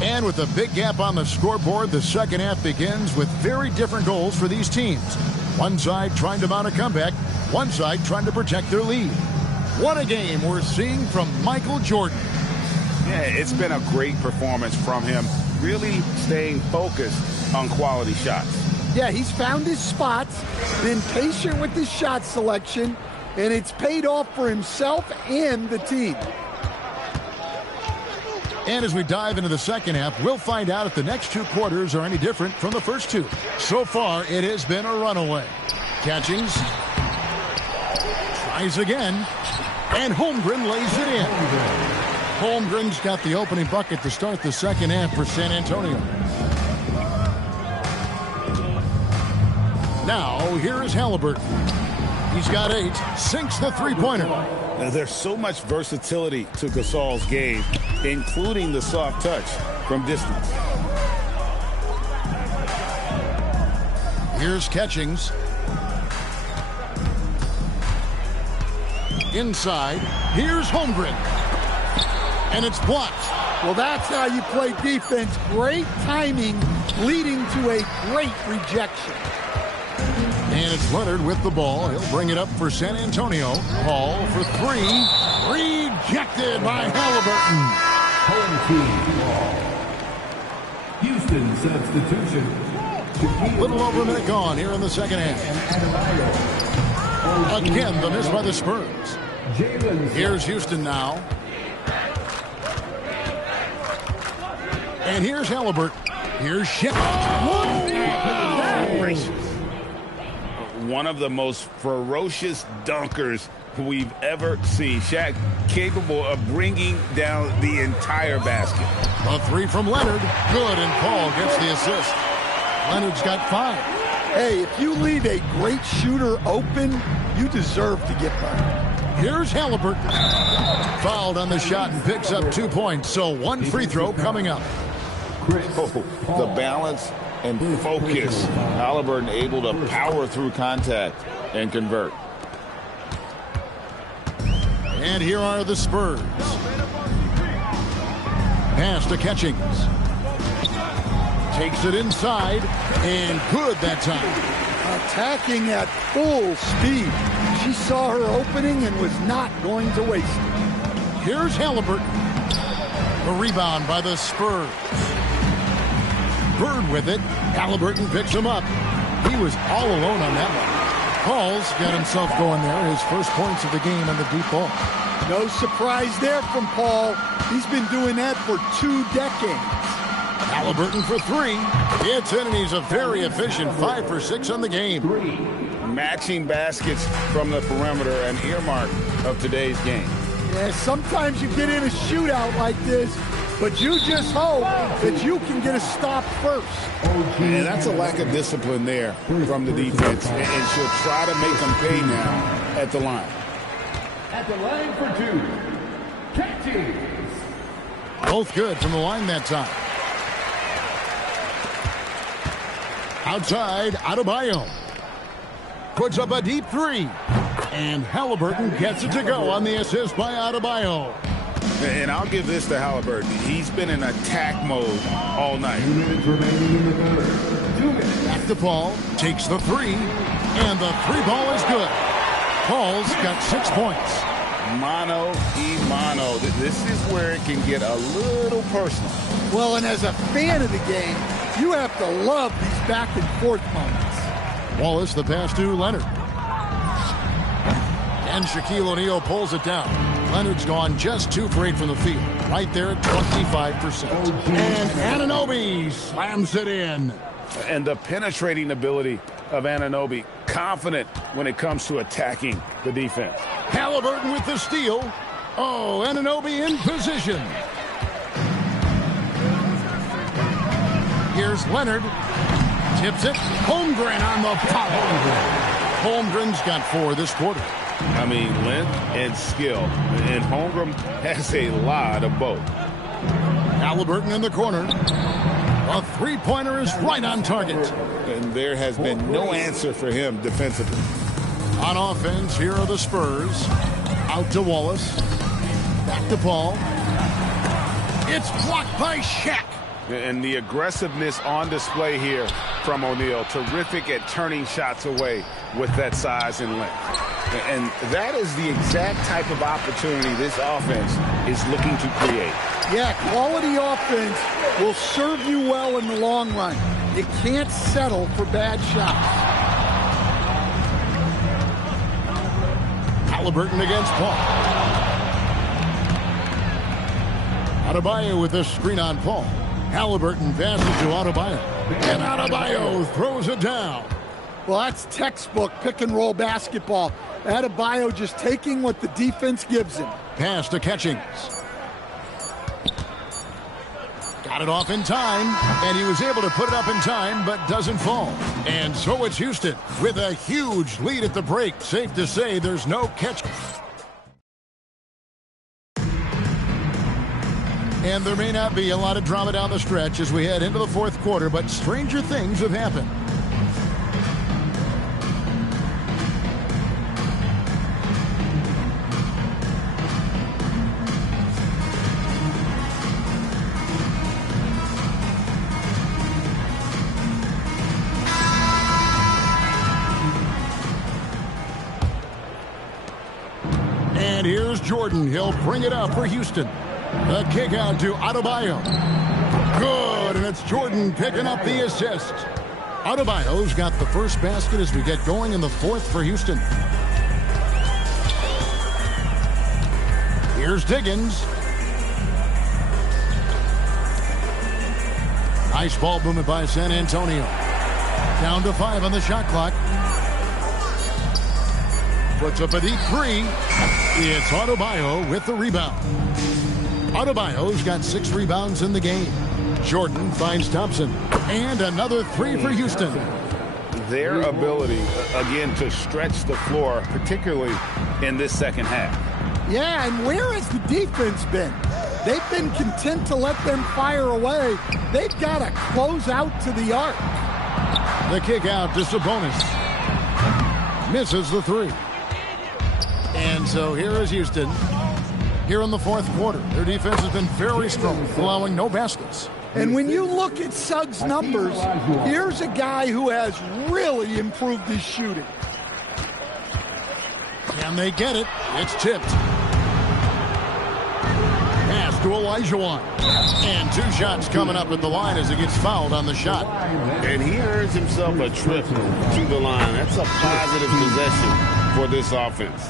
And with a big gap on the scoreboard, the second half begins with very different goals for these teams. One side trying to mount a comeback, one side trying to protect their lead. What a game we're seeing from Michael Jordan. Yeah, it's been a great performance from him, really staying focused on quality shots. Yeah, he's found his spots, been patient with his shot selection, and it's paid off for himself and the team. And as we dive into the second half, we'll find out if the next 2 quarters are any different from the first 2. So far, it has been a runaway. Catchings. Tries again. And Holmgren lays it in. Holmgren's got the opening bucket to start the second half for San Antonio. Now, here is Halliburton. He's got 8, sinks the three-pointer. Now, there's so much versatility to Gasol's game, including the soft touch from distance. Here's Catchings. Inside. Here's Holmgren. And it's blocked. Well, that's how you play defense. Great timing, leading to a great rejection. And it's Leonard with the ball. He'll bring it up for San Antonio. Hall for 3. Rejected by Halliburton. Houston substitution. Little over a minute gone here in the second half. Again, the miss by the Spurs. Here's Houston now. And here's Halliburton. Here's Shep. One of the most ferocious dunkers we've ever seen. Shaq capable of bringing down the entire basket. A 3 from Leonard. Good, and Paul gets the assist. Leonard's got 5. Hey, if you leave a great shooter open, you deserve to get burned. Here's Halliburton. Fouled on the shot and picks up 2 points. So 1 free throw coming up. Oh, the balance and focus. Halliburton able to power through contact and convert. And here are the Spurs. Pass to Catchings. Takes it inside, and good that time. Attacking at full speed. She saw her opening and was not going to waste it. Here's Halliburton. A rebound by the Spurs. Bird with it. Halliburton picks him up. He was all alone on that one. Paul's got himself going there. His first points of the game on the deep ball. No surprise there from Paul. He's been doing that for 2 decades. Halliburton for three. It's in, and he's a very efficient 5 for 6 on the game. Matching baskets from the perimeter, an earmark of today's game. Yeah, sometimes you get in a shootout like this, but you just hope that you can get a stop first. And that's a lack of discipline there from the defense. And she'll try to make them pay now at the line. At the line for two, Cactus. Both good from the line that time. Outside, Adebayo puts up a deep three. And Halliburton gets it to go on the assist by Adebayo. And I'll give this to Halliburton. He's been in attack mode all night. 2 minutes remaining in the third. 2 minutes. Back to Paul, takes the three, and the three ball is good. Paul's got 6 points. Mano y mano. This is where it can get a little personal. Well, and as a fan of the game, you have to love these back and forth moments. Wallace, the pass to Leonard. And Shaquille O'Neal pulls it down. Leonard's gone just 2 for 8 from the field. Right there at 25%. And Anunoby slams it in. And the penetrating ability of Anunoby, confident when it comes to attacking the defense. Halliburton with the steal. Oh, Anunoby in position. Here's Leonard. Tips it. Holmgren on the foul. Holmgren's got 4 this quarter. I mean, length and skill. And Holmgren has a lot of both. Halliburton in the corner. A three-pointer is right on target. And there has been no answer for him defensively. On offense, here are the Spurs. Out to Wallace. Back to Paul. It's blocked by Shaq. And the aggressiveness on display here from O'Neal. Terrific at turning shots away with that size and length. And that is the exact type of opportunity this offense is looking to create. Yeah, quality offense will serve you well in the long run. You can't settle for bad shots. Halliburton against Paul. Adebayo with a screen on Paul. Halliburton passes to Adebayo. And Adebayo throws it down. Well, that's textbook pick-and-roll basketball. Adebayo just taking what the defense gives him. Pass to Catchings. Got it off in time, and he was able to put it up in time, but doesn't fall. And so it's Houston with a huge lead at the break. Safe to say there's no catch. And there may not be a lot of drama down the stretch as we head into the fourth quarter, but stranger things have happened. And here's Jordan. He'll bring it up for Houston. The kick out to Adebayo. Good, and it's Jordan picking up the assist. Adebayo's got the first basket as we get going in the fourth for Houston. Here's Diggins. Nice ball movement by San Antonio. Down to 5 on the shot clock. Puts up a deep three. It's Adebayo with the rebound. Adebayo's got 6 rebounds in the game. Jordan finds Thompson. And another 3 for Houston. Their ability, again, to stretch the floor, particularly in this second half. Yeah, and where has the defense been? They've been content to let them fire away. They've got to close out to the arc. The kick out to Sabonis. Misses the 3. And so here is Houston. Here in the fourth quarter, their defense has been very strong, allowing no baskets. And when you look at Suggs' numbers, here's a guy who has really improved his shooting. Can they get it? It's tipped. Pass to Olajuwon. And 2 shots coming up at the line as he gets fouled on the shot. And he earns himself a trip to the line. That's a positive possession for this offense.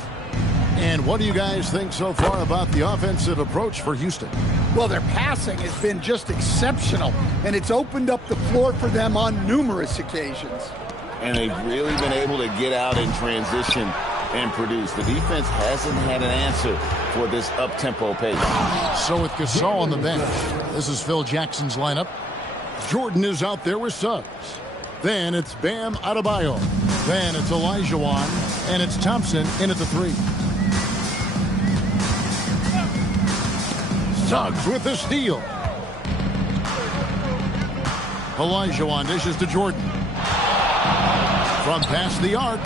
And what do you guys think so far about the offensive approach for Houston? Well, their passing has been just exceptional, and it's opened up the floor for them on numerous occasions. And they've really been able to get out in transition and produce. The defense hasn't had an answer for this up-tempo pace. So with Gasol on the bench, this is Phil Jackson's lineup. Jordan is out there with subs. Then it's Bam Adebayo. Then it's Olajuwon. And it's Thompson in at the 3. Suggs with the steal. Olajuwon dishes to Jordan. From past the arc.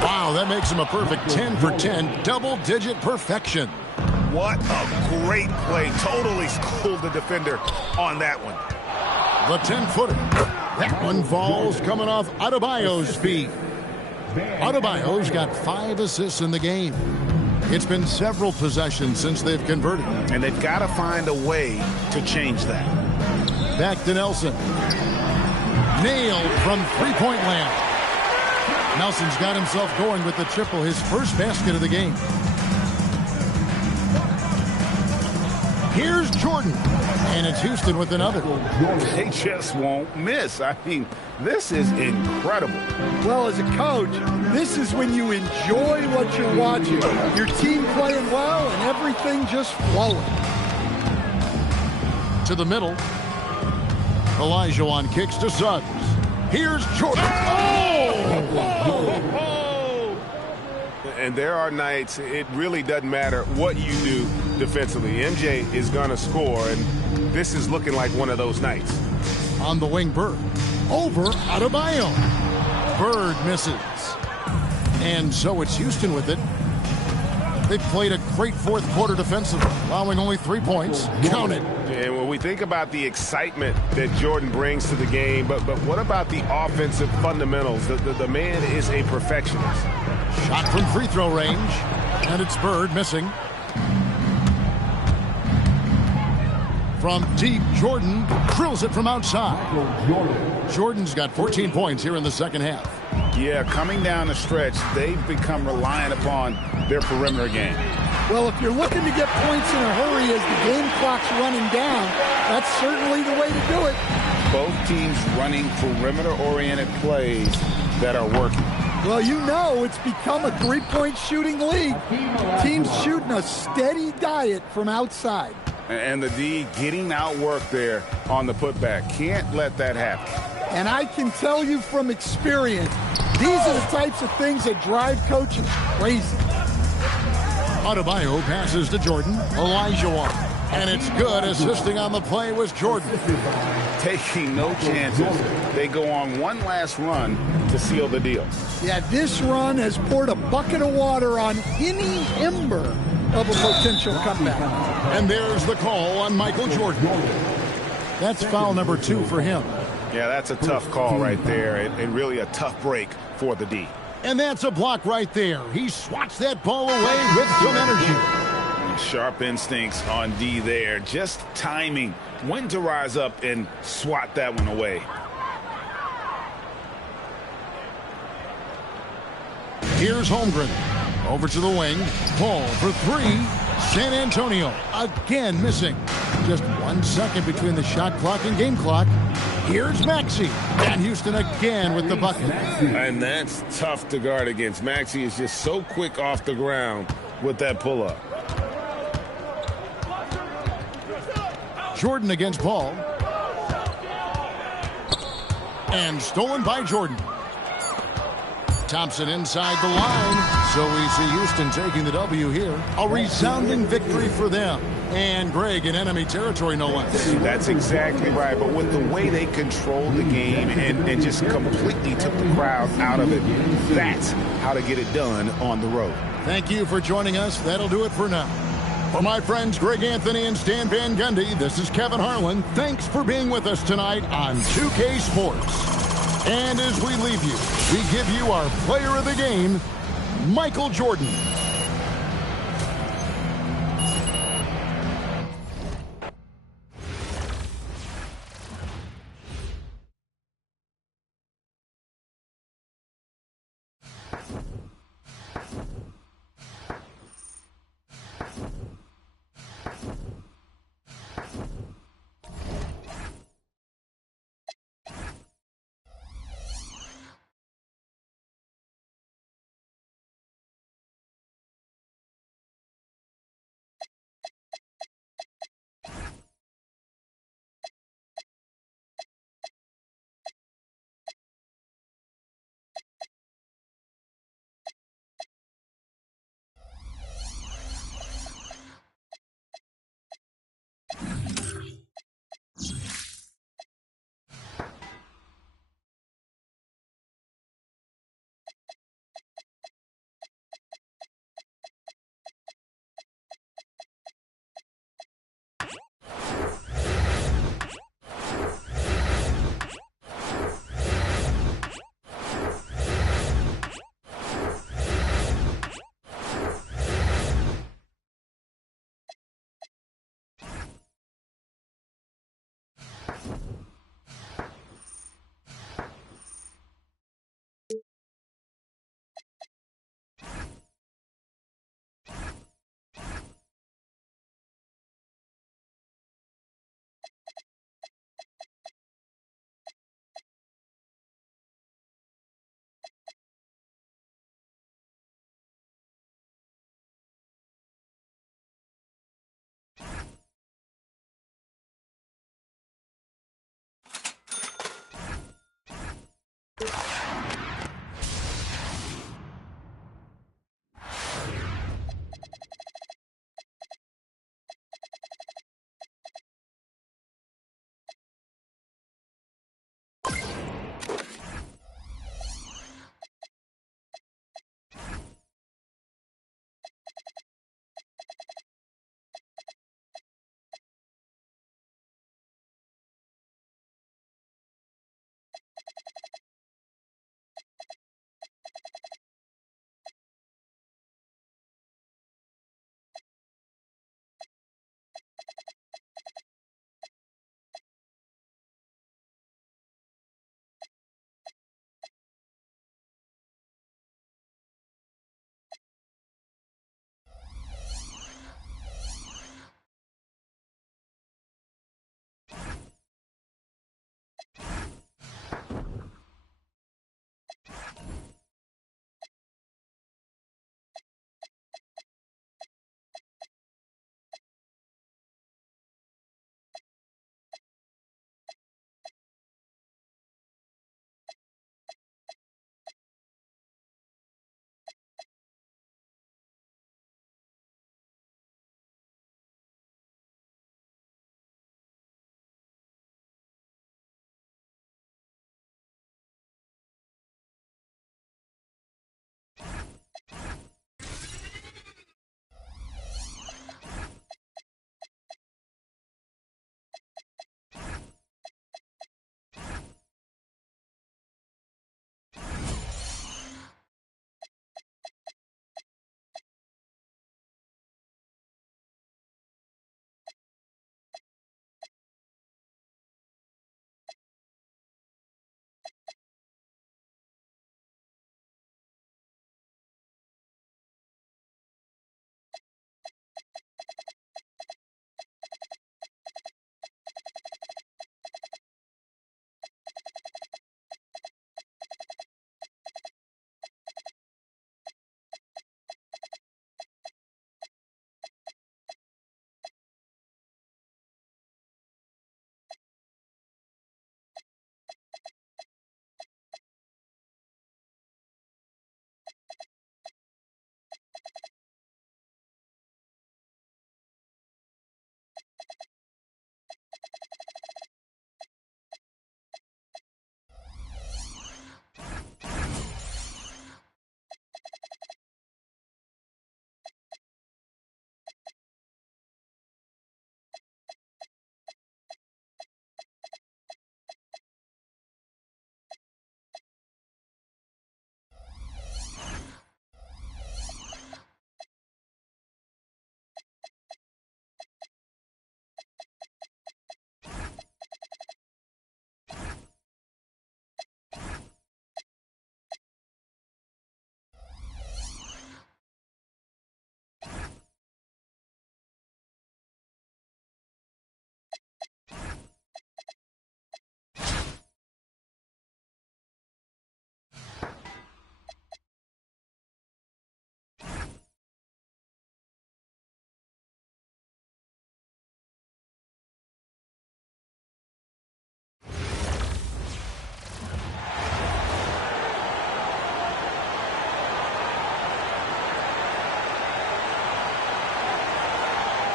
Wow, that makes him a perfect 10 for 10. Double-digit perfection. What a great play. Totally schooled the defender on that one. The 10-footer. That one falls coming off Adebayo's feet. Adebayo's got 5 assists in the game. It's been several possessions since they've converted. And they've got to find a way to change that. Back to Nelson. Nailed from three-point land. Nelson's got himself going with the triple, his first basket of the game. Here's Jordan. And it's Houston with another. They just won't miss. I mean, this is incredible. Well, as a coach, this is when you enjoy what you're watching. Your team playing well and everything just flowing. To the middle. Olajuwon kicks to Suggs. Here's Jordan. And there are nights it really doesn't matter what you do defensively. MJ is going to score, and this is looking like one of those nights. On the wing, Bird. Over Adebayo. Bird misses. And so it's Houston with it. They've played a great fourth quarter defensively, allowing only 3 points. Count it. And when we think about the excitement that Jordan brings to the game, but what about the offensive fundamentals? The man is a perfectionist. Shot from free throw range. And it's Bird missing. From deep, Jordan drills it from outside. Jordan's got 14 points here in the second half. Yeah, coming down the stretch, they've become reliant upon their perimeter game. Well, if you're looking to get points in a hurry as the game clock's running down, that's certainly the way to do it. Both teams running perimeter-oriented plays that are working. Well, you know it's become a three-point shooting league. Teams shooting a steady diet from outside. And the D getting outworked there on the putback. Can't let that happen. And I can tell you from experience, these are the types of things that drive coaches crazy. Adebayo passes to Jordan. Olajuwon. And it's good. Assisting on the play was Jordan. Taking no chances. They go on one last run to seal the deal. Yeah, this run has poured a bucket of water on any ember of a potential comeback. And there's the call on Michael Jordan. That's foul number 2 for him. Yeah, that's a tough call right there, and really a tough break for the D. And that's a block right there. He swats that ball away with some energy. Sharp instincts on D there. Just timing when to rise up and swat that one away. Here's Holmgren. Over to the wing. Paul for 3. San Antonio again missing. Just 1 second between the shot clock and game clock. Here's Maxey. And Houston again with the bucket. And that's tough to guard against. Maxey is just so quick off the ground with that pull-up. Jordan against Paul. And stolen by Jordan. Thompson inside the line. So we see Houston taking the W here. A resounding victory for them. And Greg in enemy territory, no less. That's exactly right. But with the way they controlled the game and just completely took the crowd out of it, that's how to get it done on the road. Thank you for joining us. That'll do it for now. For my friends Greg Anthony and Stan Van Gundy, this is Kevin Harlan. Thanks for being with us tonight on 2K Sports. And as we leave you, we give you our player of the game, Michael Jordan.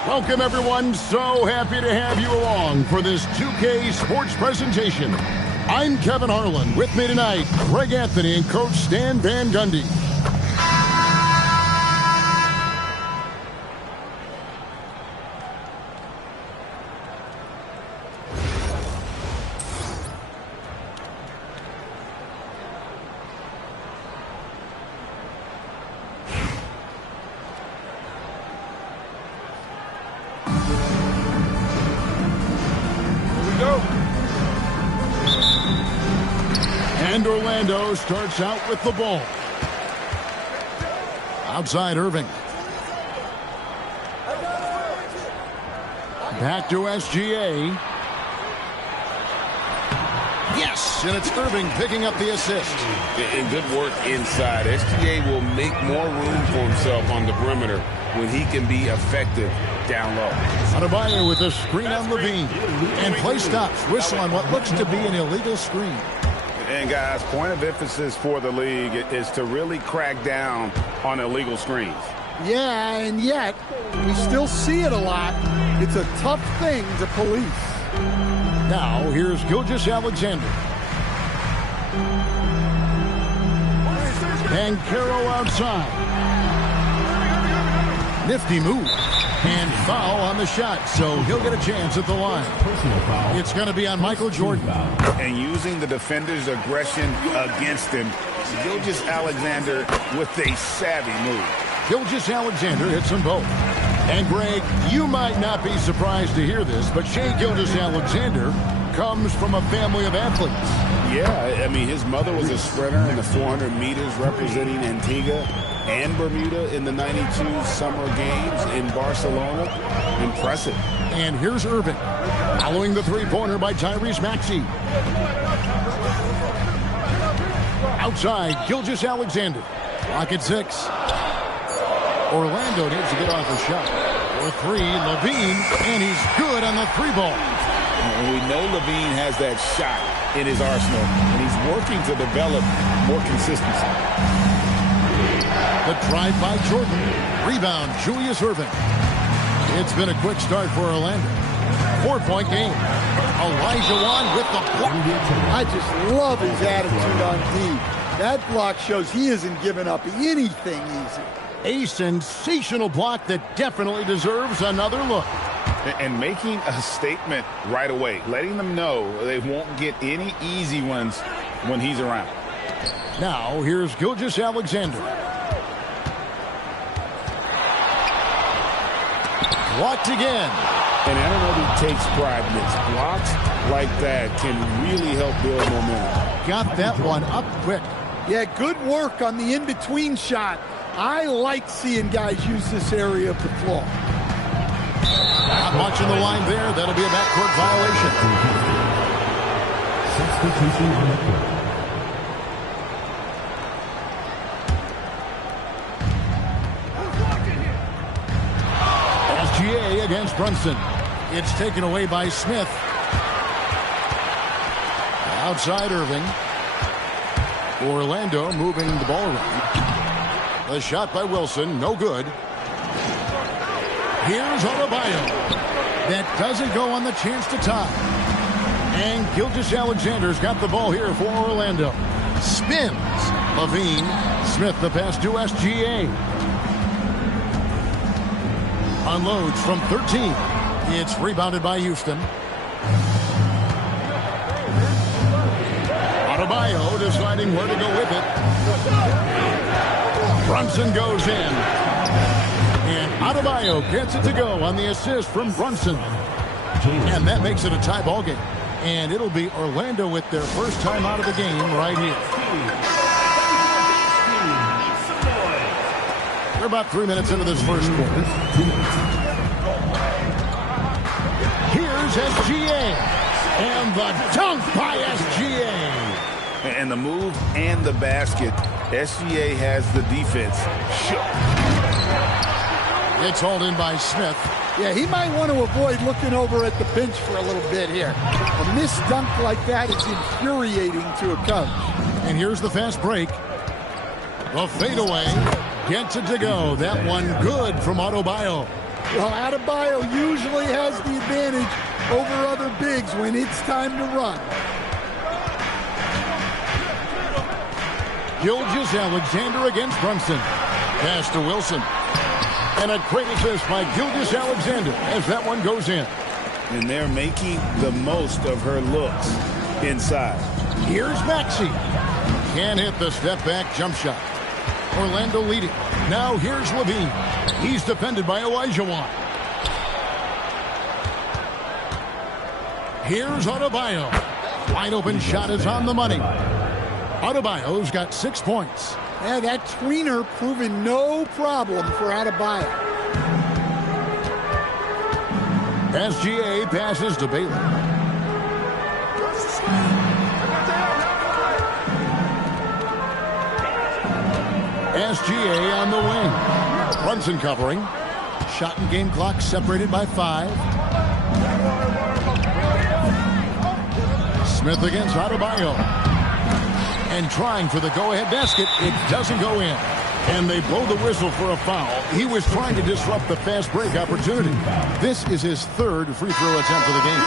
Welcome, everyone. So happy to have you along for this 2K Sports presentation. I'm Kevin Harlan. With me tonight, Greg Anthony and Coach Stan Van Gundy. And Orlando starts out with the ball. Outside Irving. Back to SGA. Yes, and it's Irving picking up the assist. And good work inside. SGA will make more room for himself on the perimeter when he can be effective down low. Adebayo with a screen on Levine. And play stops. Whistle on what looks to be an illegal screen. And guys, point of emphasis for the league is to really crack down on illegal screens. Yeah, and yet we still see it a lot. It's a tough thing to police. Now, here's Gilgeous-Alexander. And Caro outside. Nifty move. And foul on the shot, so he'll get a chance at the line. It's going to be on Michael Jordan. And using the defender's aggression against him, Gilgeous-Alexander with a savvy move. Gilgeous-Alexander hits them both. And Greg, you might not be surprised to hear this, but Shai Gilgeous-Alexander comes from a family of athletes. Yeah, I mean, his mother was a sprinter in the 400 meters representing Antigua and Bermuda in the 92 Summer Games in Barcelona. Impressive. And here's Irving, following the three-pointer by Tyrese Maxey. Outside, Gilgeous-Alexander. Clock at 6. Orlando needs to get off a shot. For 3, Levine, and he's good on the 3-ball. And we know Levine has that shot in his arsenal, and he's working to develop more consistency. The drive by Jordan. Rebound, Julius Irving. It's been a quick start for Orlando. 4-point game. Olajuwon with the block. I just love his attitude on D. That block shows he isn't giving up anything easy. A sensational block that definitely deserves another look. And making a statement right away, letting them know they won't get any easy ones when he's around. Now, here's Gilgeous-Alexander. Blocked again. And I don't know if he takes pride in it. Blocks like that can really help build momentum. Got that one up quick. Yeah, good work on the in-between shot. I like seeing guys use this area of the floor. Not much in the line there. That'll be a backcourt violation. Substitution on the court. SGA against Brunson. It's taken away by Smith. Outside Irving. Orlando moving the ball around. The shot by Wilson, no good. Here's Adebayo. That doesn't go on the chance to tie. And Gilgeous-Alexander's got the ball here for Orlando. Spins. Levine. Smith the pass to SGA. Unloads from 13. It's rebounded by Houston. Adebayo deciding where to go with it. Brunson goes in. And Adebayo gets it to go on the assist from Brunson. And that makes it a tie ball game. And it'll be Orlando with their first time out of the game right here. We're about 3 minutes into this first quarter. Here's SGA. And the dunk by SGA. And the move and the basket. SGA has the defense shook. It's hauled in by Smith. Yeah, he might want to avoid looking over at the bench for a little bit here. A missed dunk like that is infuriating to a coach. And here's the fast break. The fadeaway gets it to go. That one good from Adebayo. Well, Adebayo usually has the advantage over other bigs when it's time to run. Gilgeous-Alexander against Brunson. Pass to Wilson. And a great assist by Gilgeous-Alexander as that one goes in. And they're making the most of her looks inside. Here's Maxey. Can't hit the step-back jump shot. Orlando leading. Now here's Levine. He's defended by Olajuwon. Here's Adebayo. Wide open shot is on the money. Adebayo's got 6 points. Yeah, that tweener proving no problem for Adebayo. SGA passes to Bailey. SGA on the wing. Brunson covering. Shot and game clock separated by 5. Smith against Adebayo. And trying for the go-ahead basket. It doesn't go in. And they blow the whistle for a foul. He was trying to disrupt the fast break opportunity. This is his 3rd free throw attempt of the game.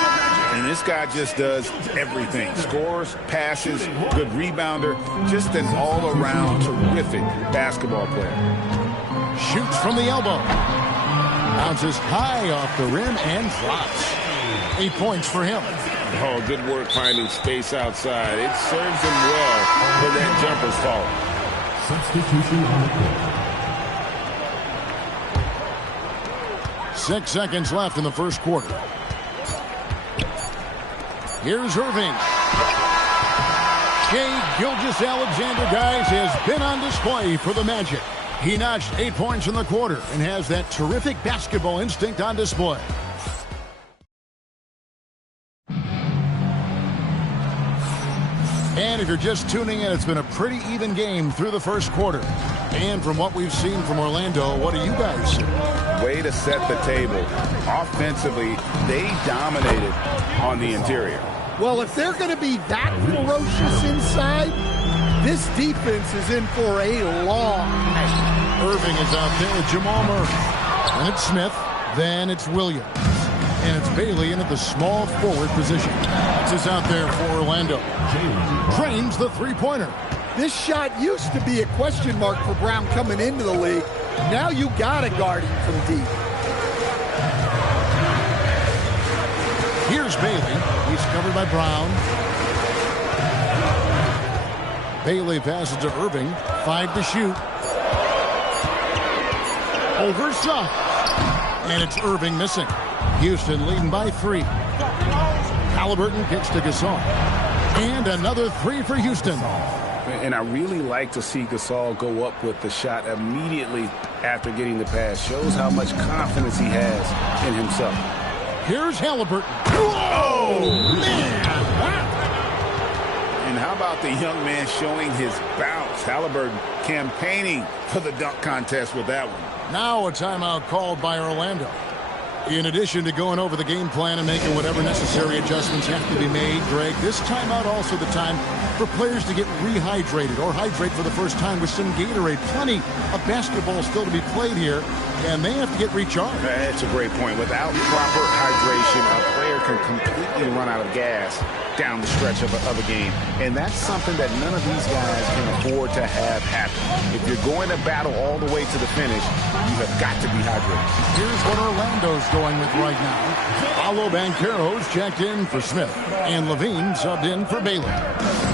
And this guy just does everything. Scores, passes, good rebounder. Just an all-around terrific basketball player. Shoots from the elbow. Bounces high off the rim and drops. 8 points for him. Oh, good work finding space outside. It serves him well when that jumper's falling. Substitution on the court. 6 seconds left in the first quarter. Here's Irving. Shai Gilgeous-Alexander, guys, has been on display for the Magic. He notched 8 points in the quarter and has that terrific basketball instinct on display. And if you're just tuning in, it's been a pretty even game through the first quarter. And from what we've seen from Orlando, what do you guys see? Way to set the table. Offensively, they dominated on the interior. Well, if they're going to be that ferocious inside, this defense is in for a long night. Irving is out there with Jamal Murray. Then it's Smith. Then it's Williams. And it's Bailey in at the small forward position. This is out there for Orlando. Drains the three-pointer. This shot used to be a question mark for Brown coming into the league. Now you got to guard him from deep. Here's Bailey. He's covered by Brown. Bailey passes to Irving. 5 to shoot. Overshot. And it's Irving missing. Houston leading by 3. Halliburton kicks to Gasol. And another 3 for Houston. And I really like to see Gasol go up with the shot immediately after getting the pass. Shows how much confidence he has in himself. Here's Halliburton. Oh, man. And how about the young man showing his bounce? Halliburton campaigning for the dunk contest with that one. Now a timeout called by Orlando. In addition to going over the game plan and making whatever necessary adjustments have to be made, Greg, this timeout also the time for players to get rehydrated or hydrate for the first time with some Gatorade. Plenty of basketball still to be played here, and they have to get recharged. That's a great point. Without proper hydration, a player can completely run out of gas down the stretch of a game. And that's something that none of these guys can afford to have happen. If you're going to battle all the way to the finish, you have got to be hydrated. Here's what Orlando's going with right now. Paolo Banchero's checked in for Smith, and Levine subbed in for Bailey.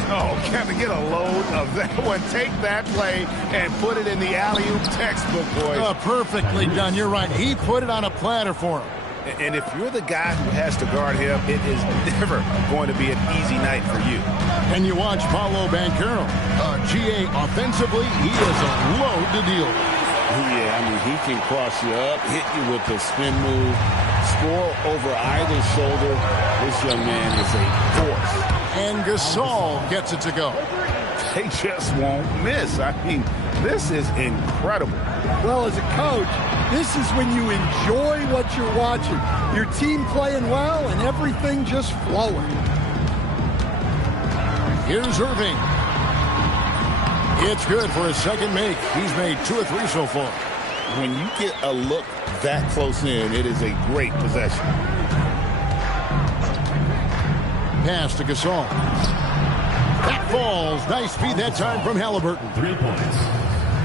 Oh, Kevin, get a load of that one. Take that play and put it in the alley-oop textbook, boys. Perfectly done. You're right. He put it on a platter for him. And if you're the guy who has to guard him, it is never going to be an easy night for you. And you watch Paolo Banchero. GA offensively, he is a load to deal with. Yeah, I mean, he can cross you up, hit you with the spin move, score over either shoulder. This young man is a force. And Gasol gets it to go. They just won't miss. I mean, this is incredible. Well, as a coach, this is when you enjoy what you're watching. Your team playing well and everything just flowing. Here's Irving. It's good for his second make. He's made 2 of 3 so far. When you get a look that close in, it is a great possession. Pass to Gasol. That falls. Nice feed that time from Halliburton. 3 points.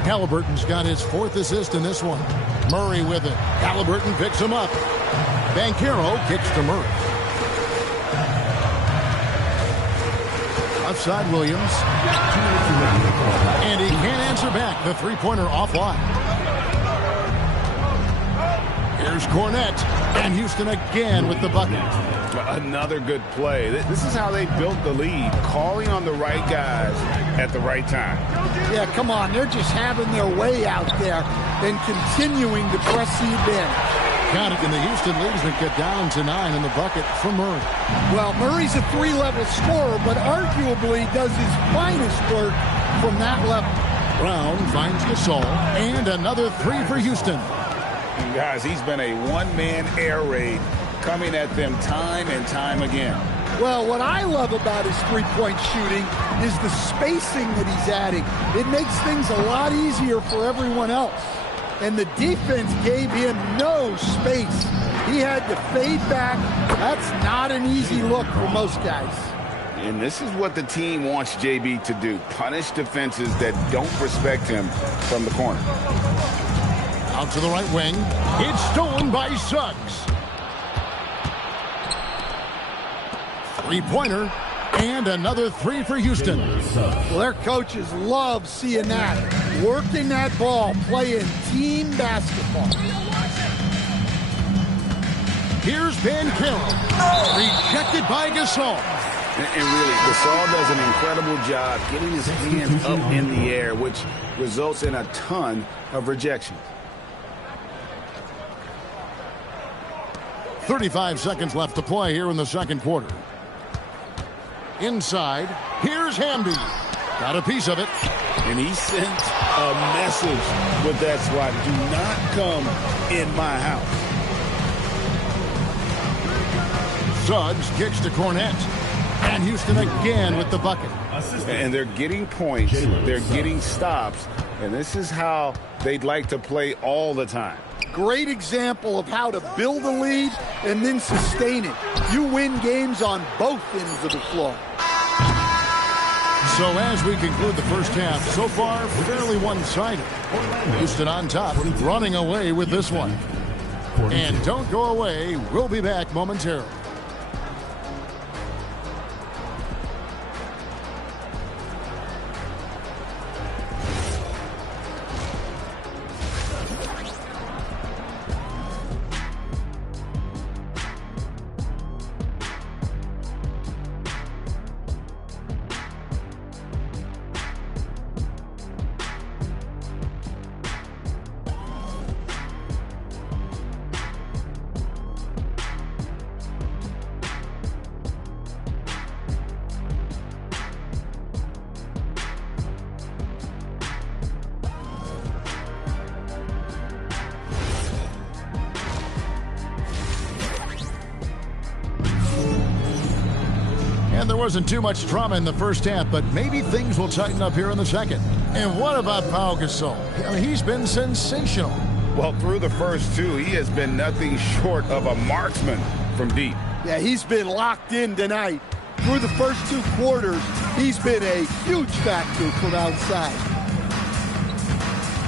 Halliburton's got his 4th assist in this one. Murray with it. Halliburton picks him up. Banchero kicks to Murray. Outside Williams. And he can't answer back. The three-pointer offline. Here's Cornette. And Houston again with the bucket. Another good play. This is how they built the lead, calling on the right guys at the right time. Yeah, come on. They're just having their way out there and continuing to press the advantage. Got it, and the Houston leads get down to 9 in the bucket for Murray. Well, Murray's a 3-level scorer, but arguably does his finest work from that level. Brown finds Gasol, and another 3 for Houston. And guys, he's been a one-man air raid coming at them time and time again. Well, what I love about his three-point shooting is the spacing that he's adding. It makes things a lot easier for everyone else. And the defense gave him no space. He had to fade back. That's not an easy look for most guys. And this is what the team wants JB to do. Punish defenses that don't respect him from the corner. Out to the right wing. It's stolen by Suggs. Three-pointer. And another 3 for Houston. Well, their coaches love seeing that. Working that ball, playing team basketball. Here's Banchero. Rejected by Gasol. And really, Gasol does an incredible job getting his hands up in the air, which results in a ton of rejection. 35 seconds left to play here in the second quarter. Inside, here's Hamby. Got a piece of it. And he sent a message with that swat. Do not come in my house. Suggs kicks to Cornette. And Houston again with the bucket. And they're getting points. They're getting stops. And this is how they'd like to play all the time. Great example of how to build a lead and then sustain it. You win games on both ends of the floor. So as we conclude the first half, so far fairly one-sided. Houston on top, running away with this one. And don't go away. We'll be back momentarily. And there wasn't too much drama in the first half, but maybe things will tighten up here in the second. And what about Pau Gasol? I mean, he's been sensational. Well, through the first two, he has been nothing short of a marksman from deep. Yeah, he's been locked in tonight. Through the first 2 quarters, he's been a huge factor from outside.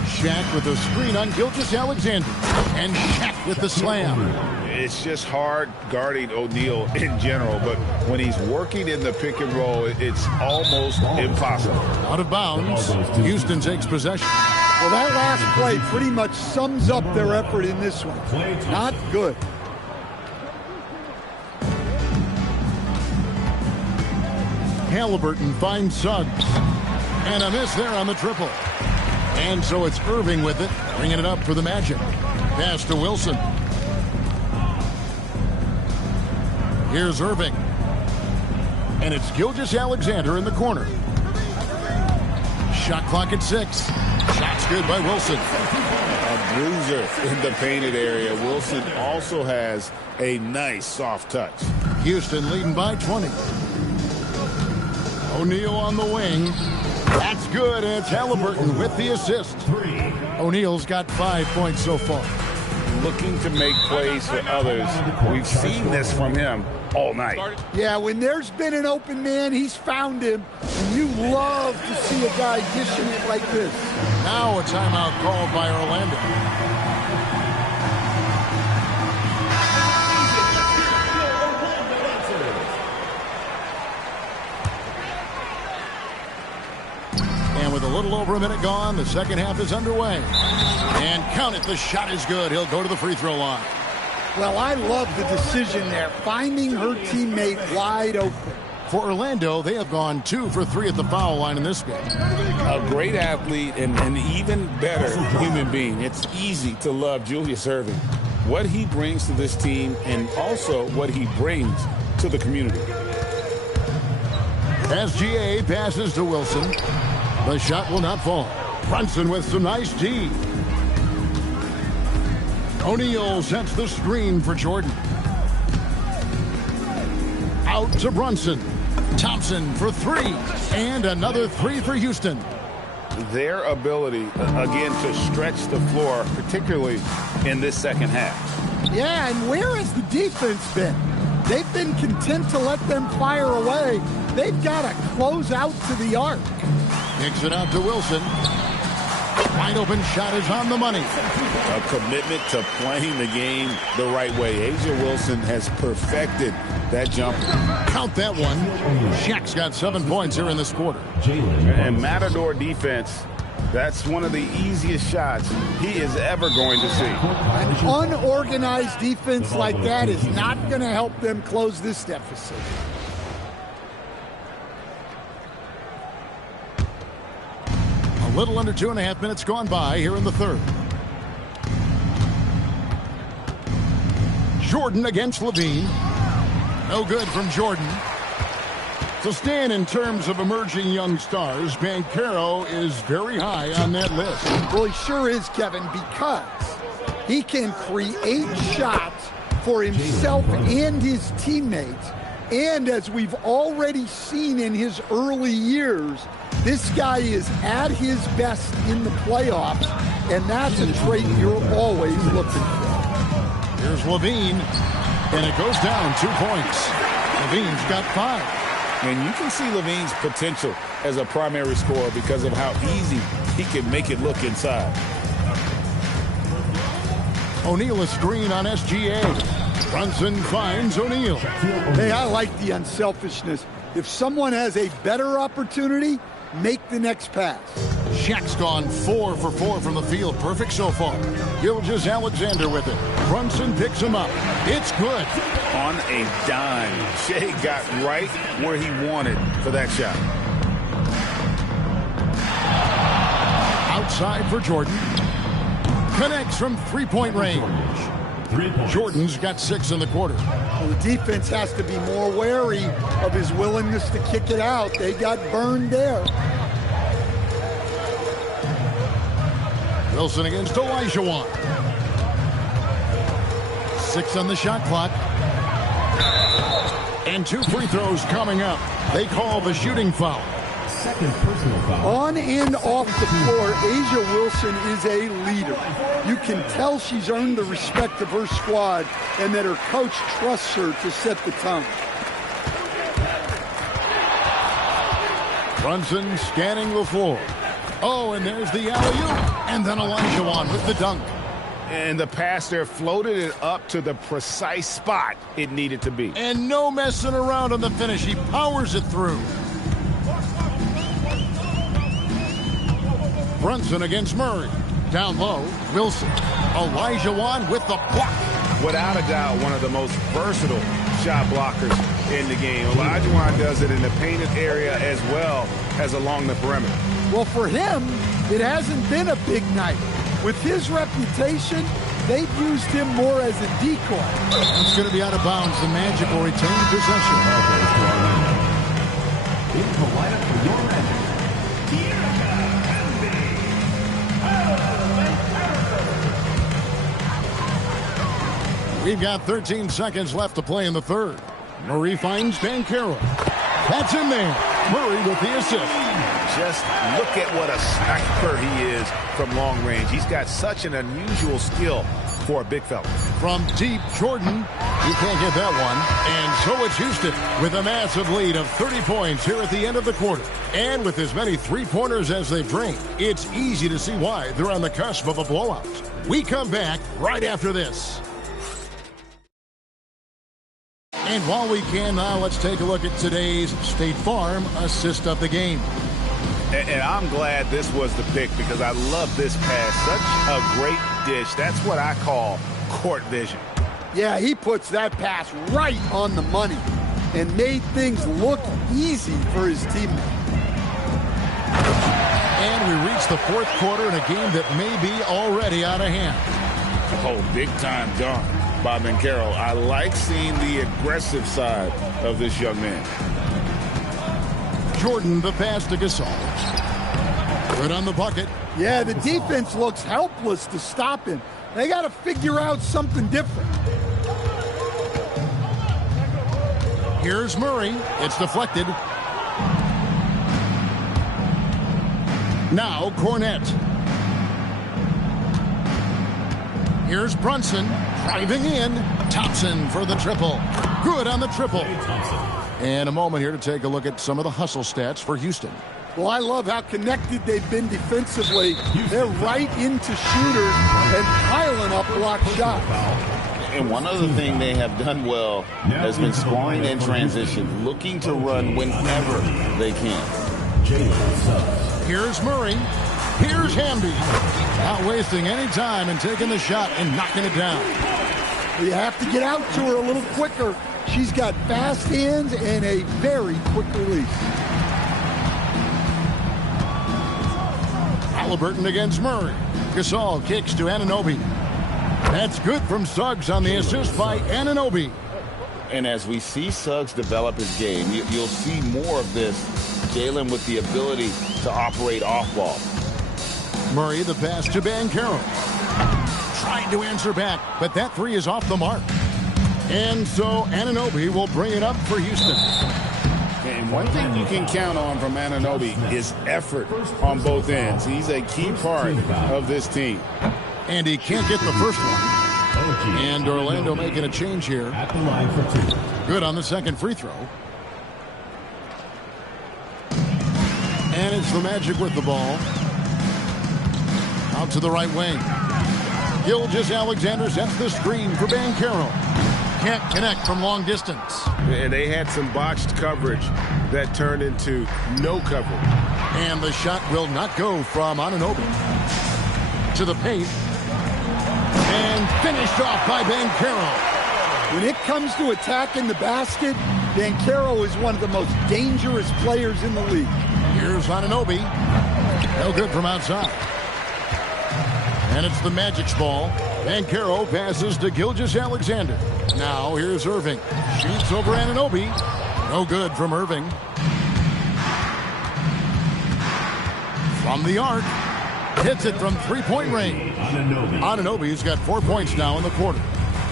Shaq with a screen on Gilgeous-Alexander. And Shaq with the slam. It's just hard guarding O'Neal in general, but when he's working in the pick and roll, it's almost impossible. Out of bounds, Houston takes possession. Well, that last play pretty much sums up their effort in this one. Not good. Halliburton finds Suggs. And a miss there on the triple. And so it's Irving with it, bringing it up for the Magic. Pass to Wilson. Here's Irving. And it's Gilgeous-Alexander in the corner. Shot clock at 6. Shot's good by Wilson. A bruiser in the painted area. Wilson also has a nice soft touch. Houston leading by 20. O'Neal on the wing. That's good, and it's Halliburton with the assist. O'Neal's got 5 points so far. Looking to make plays for others. We've seen this from him all night. Yeah, when there's been an open man, he's found him. And you love to see a guy dishing it like this. Now a timeout called by Orlando. And with a little over a minute gone, the second half is underway. And count it, the shot is good. He'll go to the free throw line. Well, I love the decision there, finding her teammate wide open. For Orlando, they have gone 2 for 3 at the foul line in this game. A great athlete and an even better human being. It's easy to love Julius Erving. What he brings to this team and also what he brings to the community. SGA passes to Wilson. The shot will not fall. Brunson with some nice D. O'Neal sets the screen for Jordan. Out to Brunson. Thompson for 3. And another 3 for Houston. Their ability, again, to stretch the floor, particularly in this second half. Yeah, and where has the defense been? They've been content to let them fire away. They've got to close out to the arc. Kicks it out to Wilson. Wide open shot is on the money. A commitment to playing the game the right way. A'ja Wilson has perfected that jumper. Count that one. Shaq's got 7 points here in this quarter. And Matador defense, that's one of the easiest shots he is ever going to see. An unorganized defense like that is not going to help them close this deficit. A little under 2.5 minutes gone by here in the third. Jordan against Levine. No good from Jordan. So Stan, in terms of emerging young stars, Banchero is very high on that list. Well, he sure is, Kevin, because he can create shots for himself and his teammates. And as we've already seen in his early years, this guy is at his best in the playoffs, and that's a trait you're always looking for. Here's Levine, and it goes down 2 points. Levine's got 5. And you can see Levine's potential as a primary scorer because of how easy he can make it look inside. O'Neal a screen on SGA. Brunson finds O'Neal. Hey, I like the unselfishness. If someone has a better opportunity, make the next pass. Shaq's gone 4 for 4 from the field. Perfect so far. Gilgeous-Alexander with it. Brunson picks him up. It's good. On a dime. Shea got right where he wanted for that shot. Outside for Jordan. Connects from three-point range. Jordan's got 6 in the quarter. Well, the defense has to be more wary of his willingness to kick it out. They got burned there. Wilson against Olajuwon. 6 on the shot clock. And 2 free throws coming up. They call the shooting foul. Second personal foul. On and off the floor, A'ja Wilson is a leader. You can tell she's earned the respect of her squad and that her coach trusts her to set the tone. Brunson scanning the floor. Oh, and there's the alley-oop. And then Olajuwon with the dunk. And the pass there floated it up to the precise spot it needed to be. And no messing around on the finish. He powers it through. Brunson against Murray. Down low, Wilson. Olajuwon with the block. Without a doubt, one of the most versatile shot blockers in the game. Olajuwon does it in the painted area as well as along the perimeter. Well, for him, it hasn't been a big night. With his reputation, they've used him more as a decoy. It's going to be out of bounds. The Magic will retain possession. In the lineup for your Magic. We've got 13 seconds left to play in the third. Murray finds Banchero. That's in there. Murray with the assist. just look at what a sniper he is from long range. He's got such an unusual skill for a big fella. From deep, Jordan, you can't get that one. And so it's Houston with a massive lead of 30 points here at the end of the quarter. And with as many three-pointers as they've drained, it's easy to see why they're on the cusp of a blowout. We come back right after this. And while we can now, let's take a look at today's State Farm assist of the game. And I'm glad this was the pick because I love this pass. Such a great dish. That's what I call court vision. Yeah, he puts that pass right on the money and made things look easy for his teammate. And we reach the fourth quarter in a game that may be already out of hand. Oh, big time dunk by Banchero. I like seeing the aggressive side of this young man. Jordan, the pass to Gasol. Good on the bucket. Yeah, the defense looks helpless to stop him. They got to figure out something different. Here's Murray. It's deflected. Now Cornette. Here's Brunson driving in. Thompson for the triple. Good on the triple. And a moment here to take a look at some of the hustle stats for Houston. Well, I love how connected they've been defensively. They're right into shooters and piling up block shots. And one other thing they have done well has been scoring in transition, looking to run whenever they can. Here's Murray. Here's Hamby. Not wasting any time and taking the shot and knocking it down. You have to get out to her a little quicker. She's got fast hands and a very quick release. Halliburton against Murray. Gasol kicks to Anunoby. That's good from Suggs on the assist by Anunoby. And as we see Suggs develop his game, you'll see more of this. Jalen with the ability to operate off ball. Murray, the pass to Banchero. Trying to answer back, but that three is off the mark. And so Anunoby will bring it up for Houston. And one thing you can count on from Anunoby is effort on both ends. He's a key part of this team. And he can't get the first one. And Orlando making a change here. Good on the second free throw. And it's the Magic with the ball. Out to the right wing. Gilgeous-Alexander sets the screen for Banchero. Can't connect from long distance. And they had some botched coverage that turned into no coverage. And the shot will not go from Anunoby. To the paint. And finished off by Banchero. When it comes to attacking the basket, Banchero is one of the most dangerous players in the league. Here's Anunoby. No good from outside. And it's the Magic's ball. Banchero passes to Gilgeous-Alexander. Now here's Irving. Shoots over Anunoby. No good from Irving. From the arc. Hits it from three-point range. Anunoby's got 4 points now in the quarter.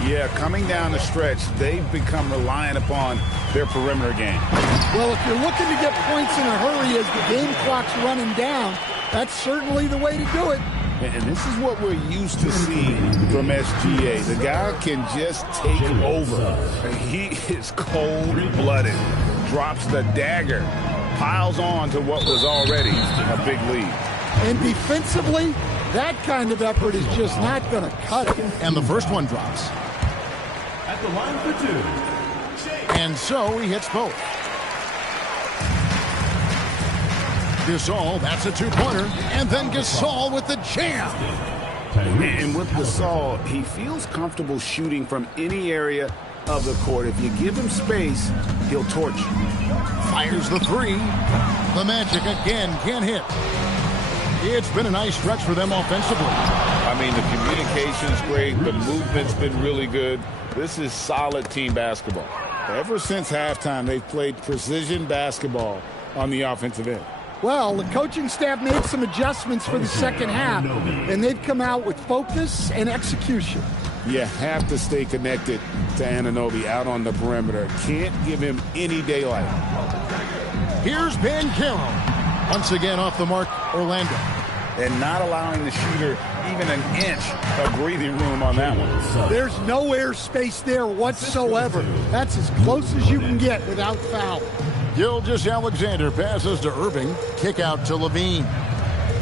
Yeah, coming down the stretch, they've become reliant upon their perimeter game. Well, if you're looking to get points in a hurry as the game clock's running down, that's certainly the way to do it. And this is what we're used to seeing from SGA. The guy can just take over. He is cold-blooded, drops the dagger, piles on to what was already a big lead. And defensively, that kind of effort is just not going to cut it. And the first one drops. At the line for two. And so he hits both. Gasol, that's a two-pointer. And then Gasol with the jam. And with Gasol, he feels comfortable shooting from any area of the court. If you give him space, he'll torch you. Fires the three. The Magic again can't hit. It's been a nice stretch for them offensively. I mean, the communication's great. The movement's been really good. This is solid team basketball. Ever since halftime, they've played precision basketball on the offensive end. Well, the coaching staff made some adjustments for the second half, and they've come out with focus and execution. You have to stay connected to Anunoby out on the perimeter. Can't give him any daylight. Here's Banchero. Once again off the mark, Orlando. And not allowing the shooter even an inch of breathing room on that one. There's no air space there whatsoever. That's as close as you can get without foul. Gilgeous-Alexander passes to Irving. Kick out to Levine.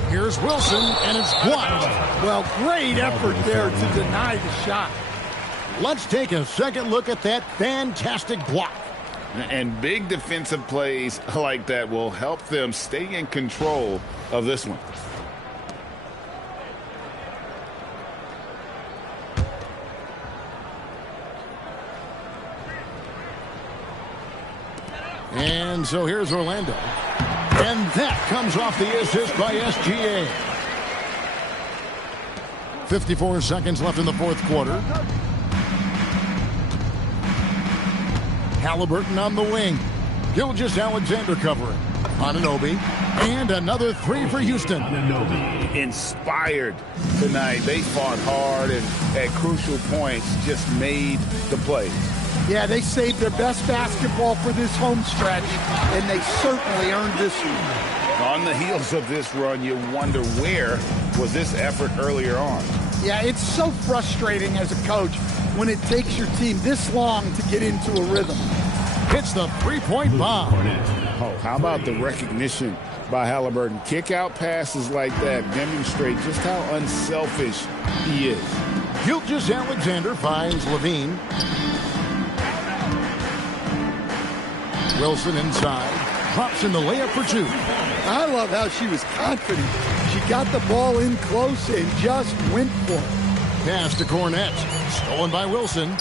Here's Wilson, and it's blocked. Well, great effort there to deny the shot. Let's take a second look at that fantastic block. And big defensive plays like that will help them stay in control of this one. And so here's Orlando. And that comes off the assist by SGA. 54 seconds left in the fourth quarter. Halliburton on the wing. Gilgeous-Alexander covering. Anunoby. And another three for Houston. Inspired tonight. They fought hard and at crucial points just made the plays. Yeah, they saved their best basketball for this home stretch, and they certainly earned this one. On the heels of this run, you wonder where was this effort earlier on. Yeah, it's so frustrating as a coach when it takes your team this long to get into a rhythm. Hits the three-point bomb. Oh, how about the recognition by Halliburton? Kick-out passes like that demonstrate just how unselfish he is. Gilgeous-Alexander finds Levine. Wilson inside. Drops in the layup for two. I love how she was confident. She got the ball in close and just went for it. Pass to Cornette. Stolen by Wilson.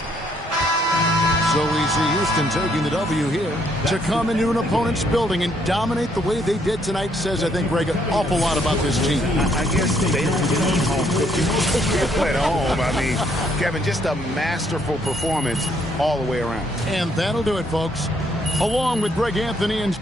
So we see Houston taking the W here. To come into an opponent's building and dominate the way they did tonight says, I think, Greg, an awful lot about this team. I guess they don't need home cooking at home. I mean, Kevin, just a masterful performance all the way around. And that'll do it, folks. Along with Greg Anthony and...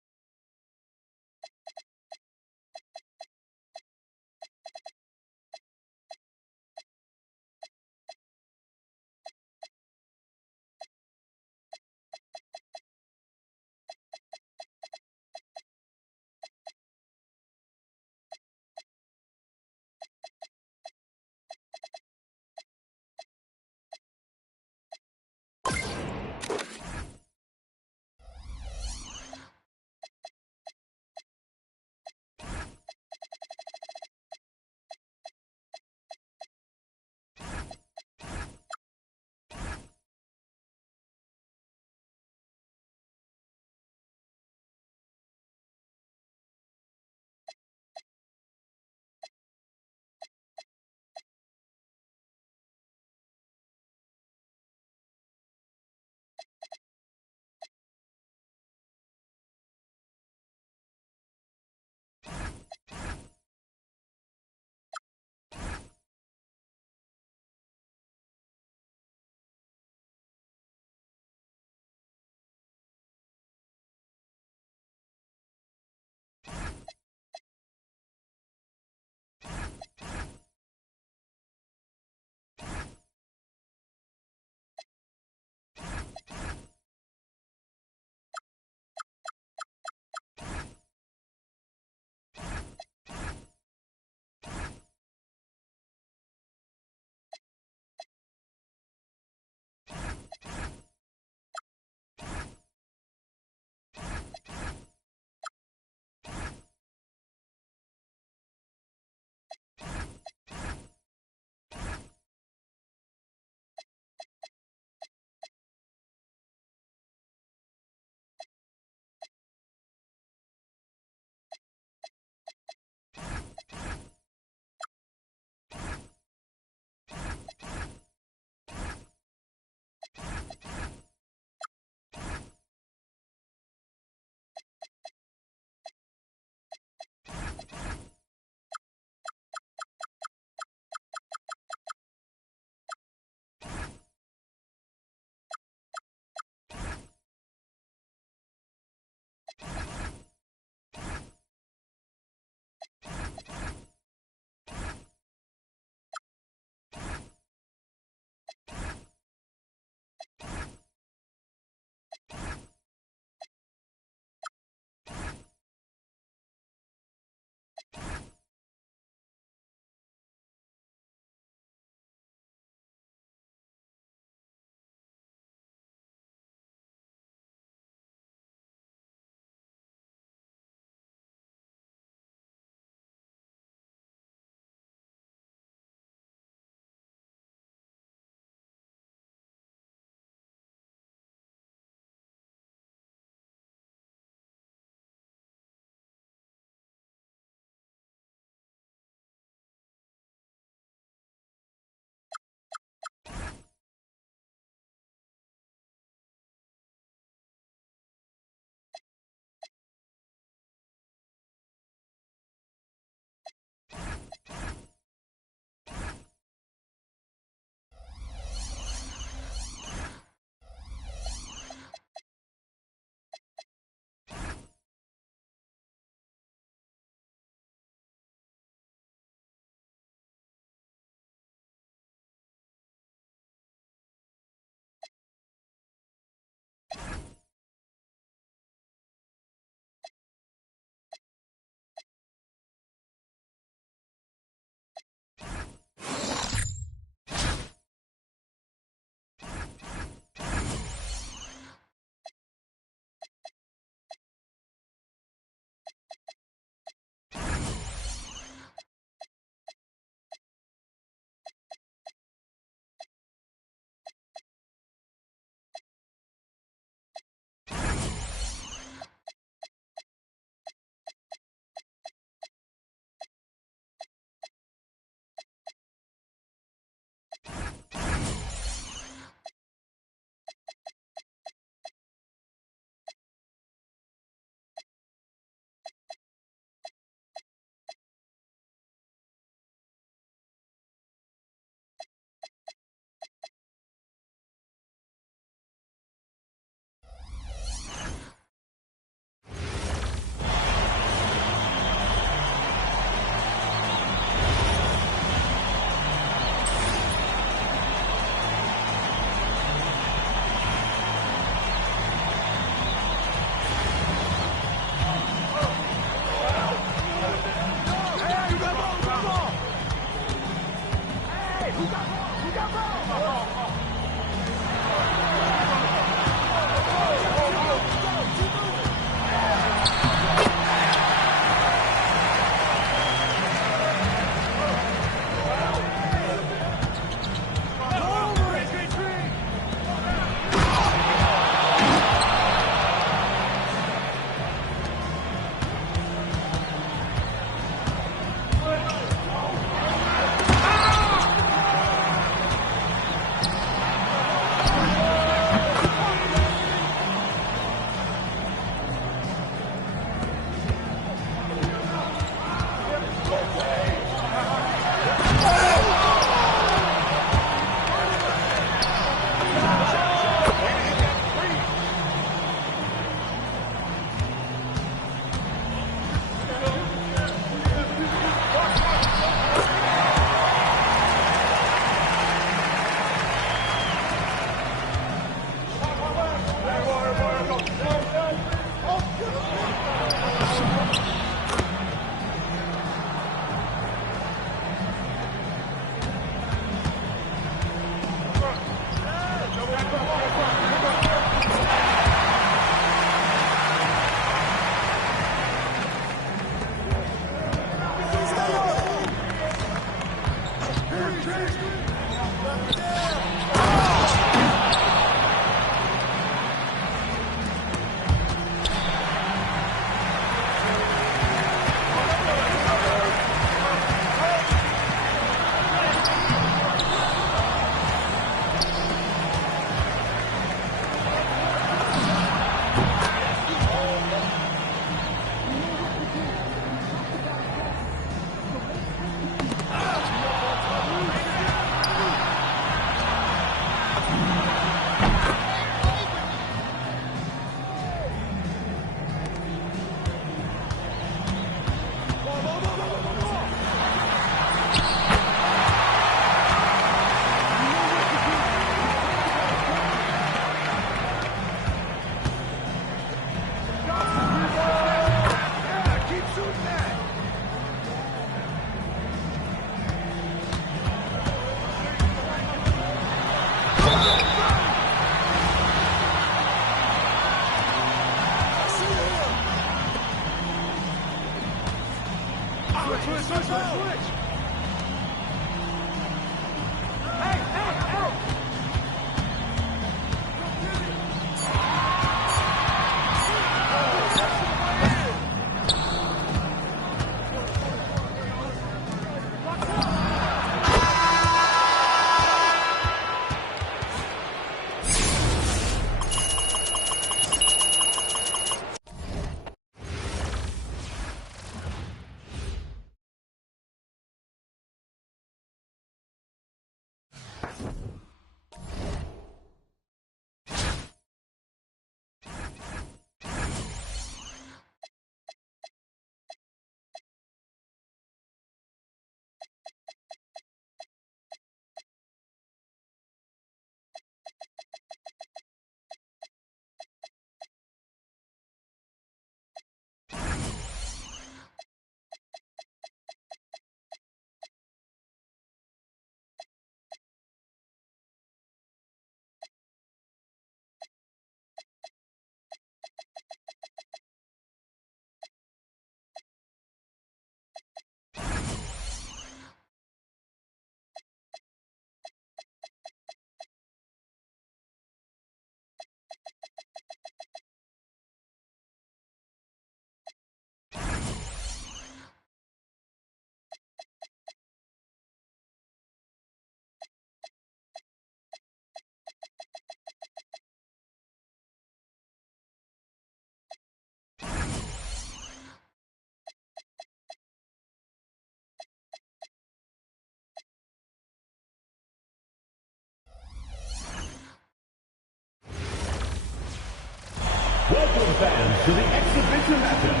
Welcome fans to the exhibition matchup.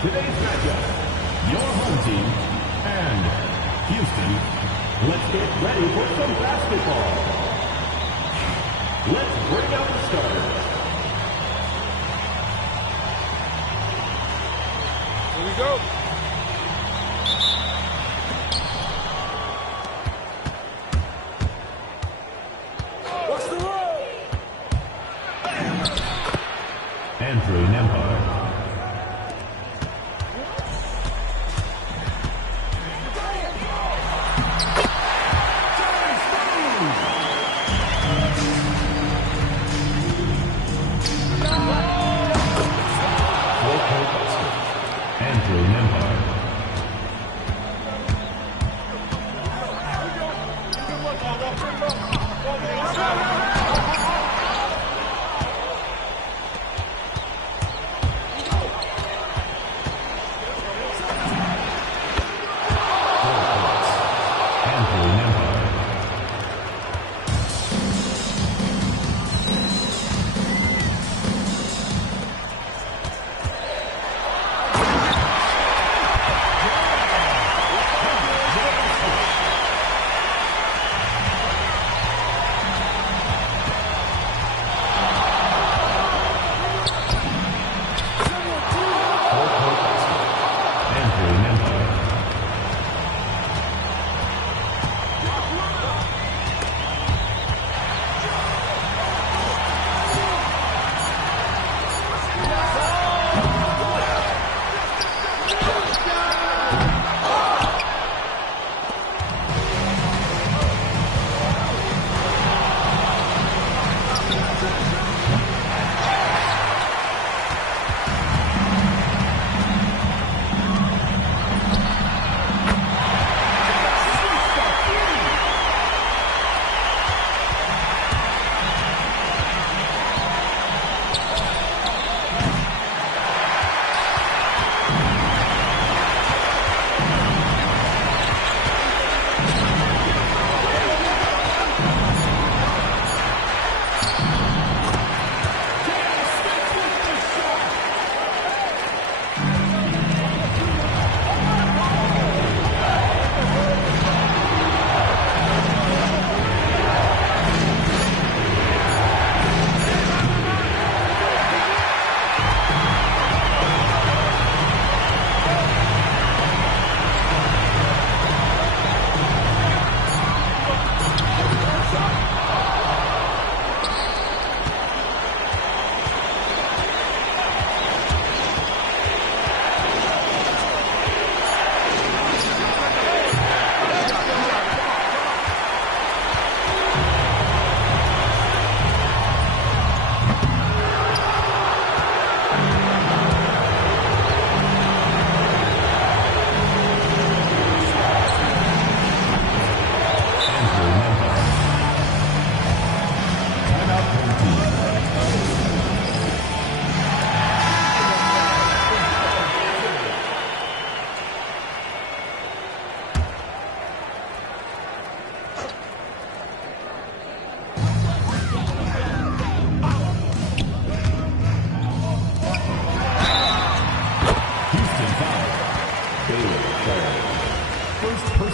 Today's matchup, your home team and Houston. Let's get ready for some basketball. Let's bring out the starters. Here we go. Andrew Nembhard. Andrew Nembhard.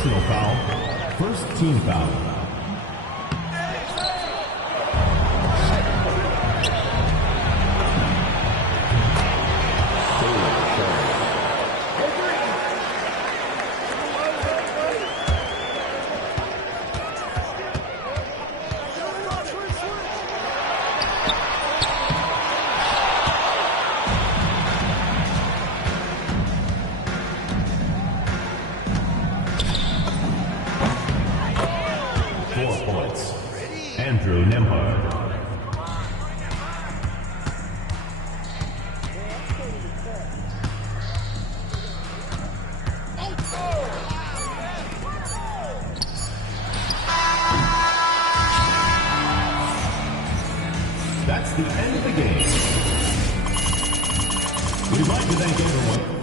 Personal foul. First team foul. Andrew Nembhard. That's the end of the game. We'd like to thank everyone.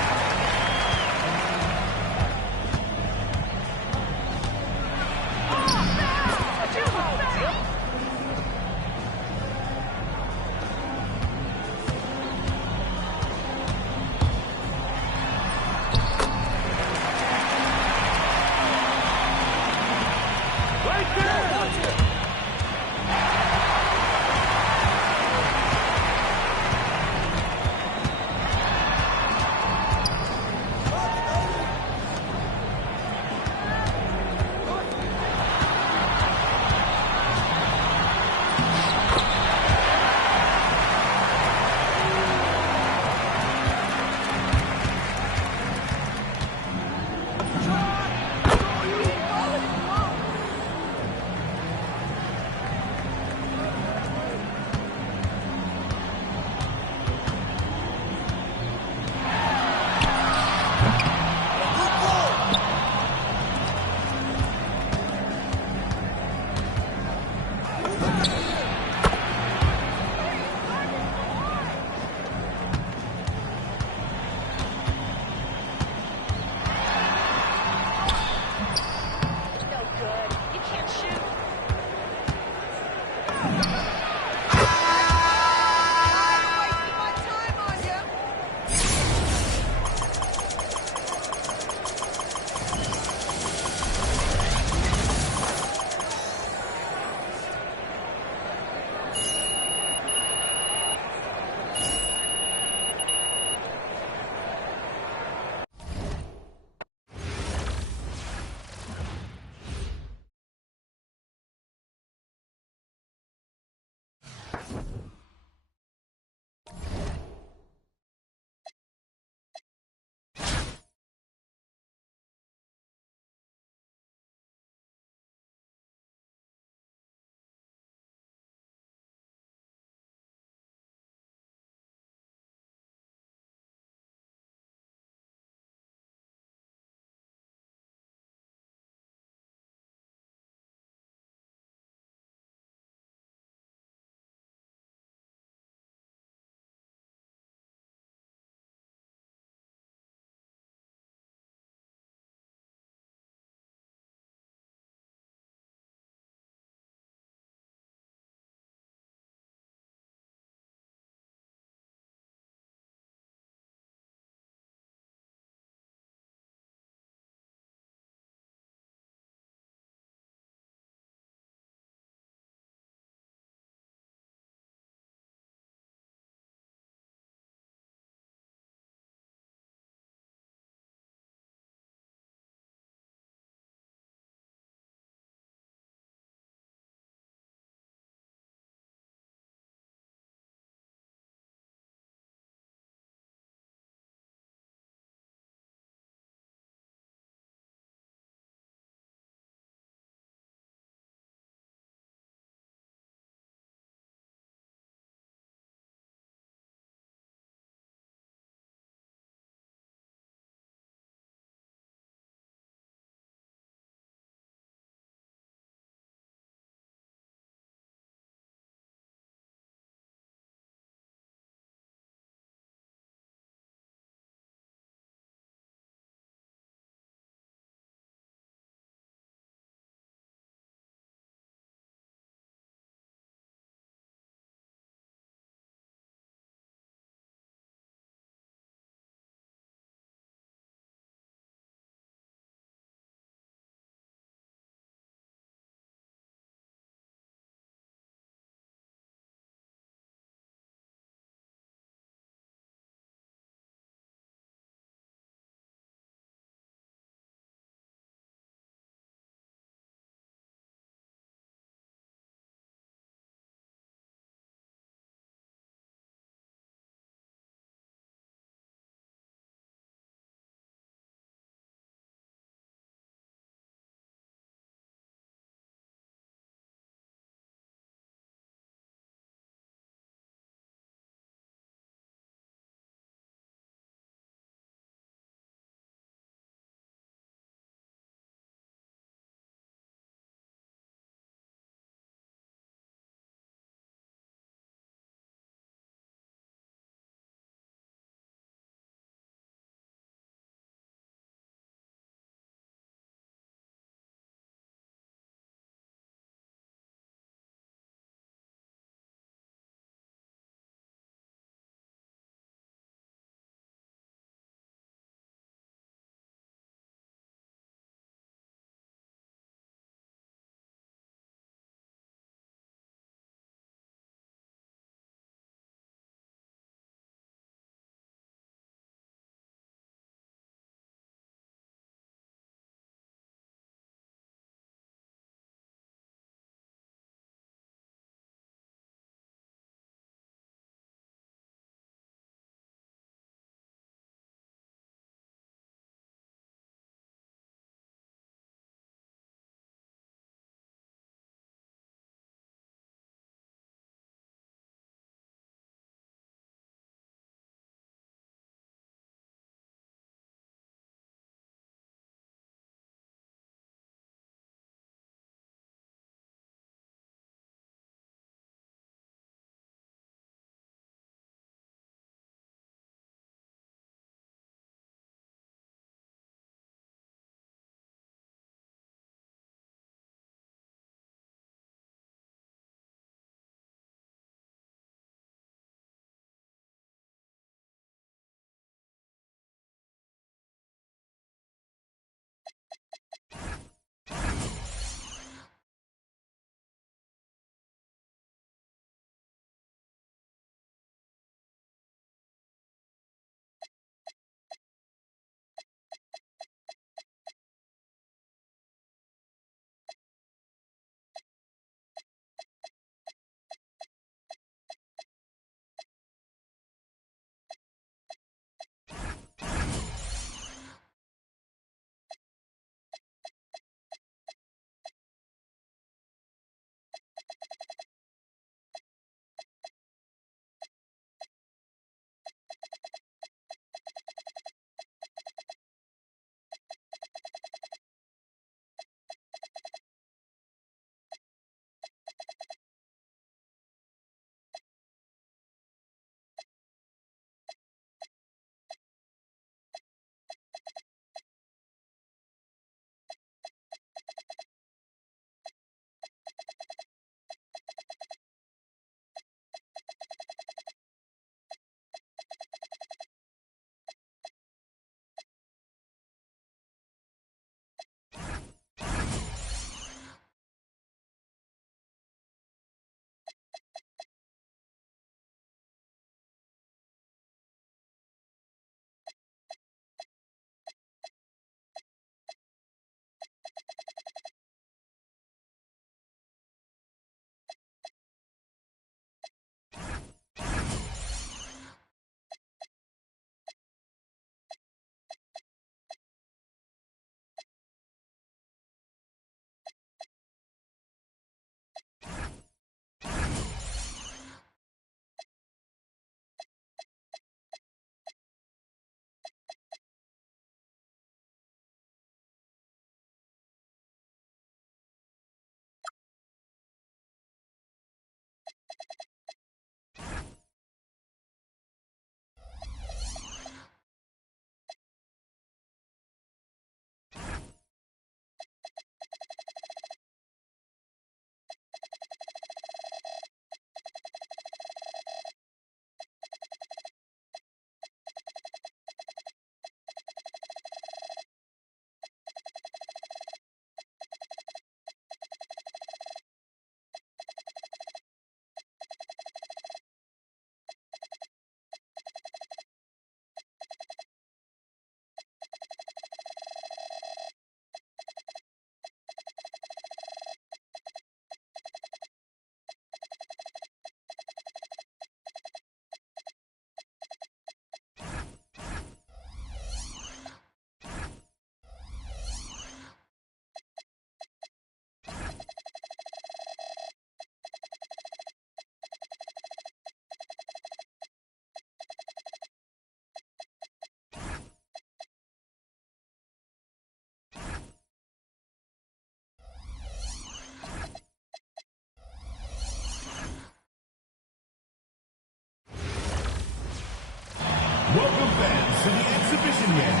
Welcome fans to the exhibition game.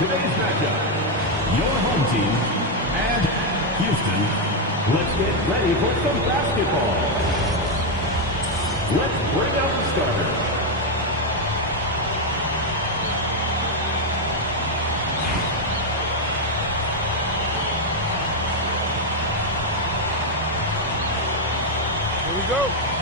Today's matchup, your home team and Houston. Let's get ready for some basketball. Let's bring out the starters. Here we go.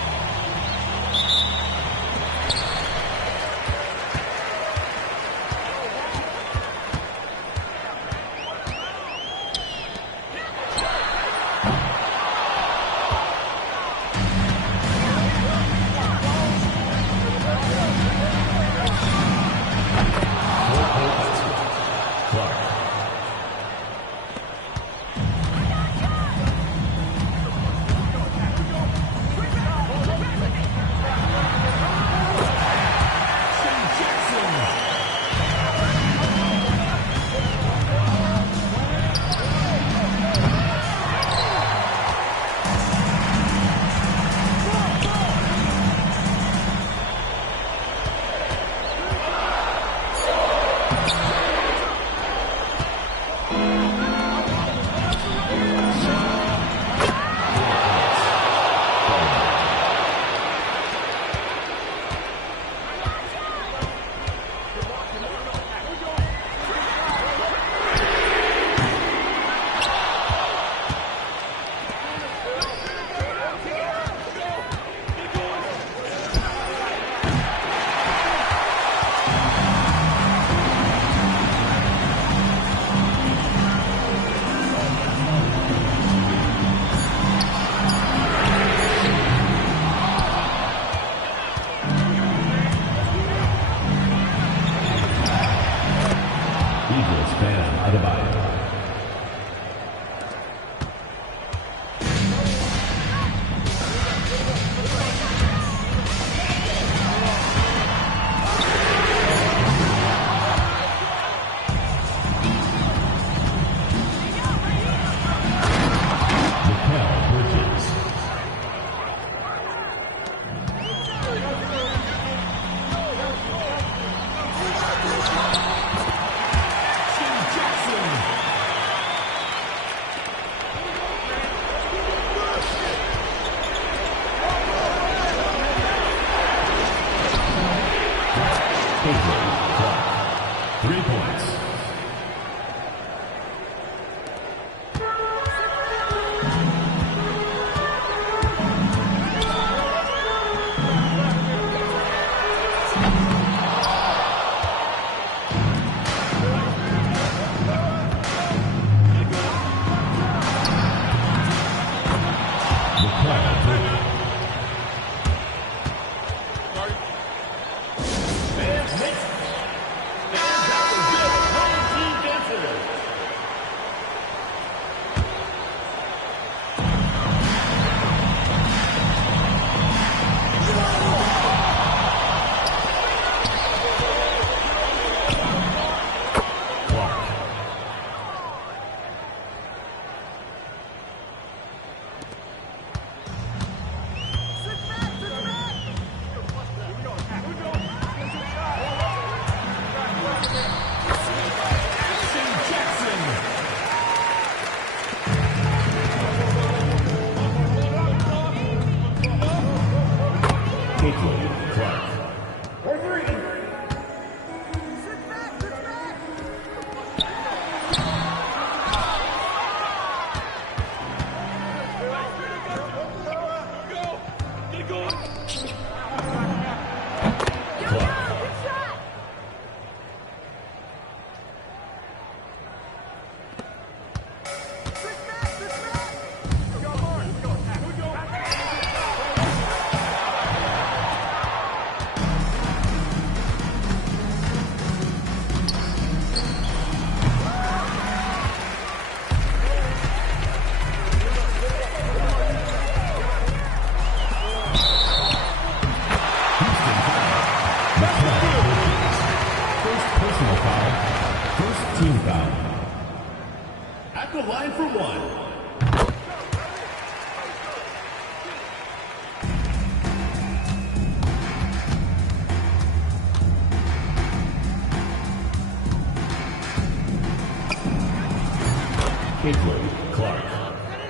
Caitlin Clark.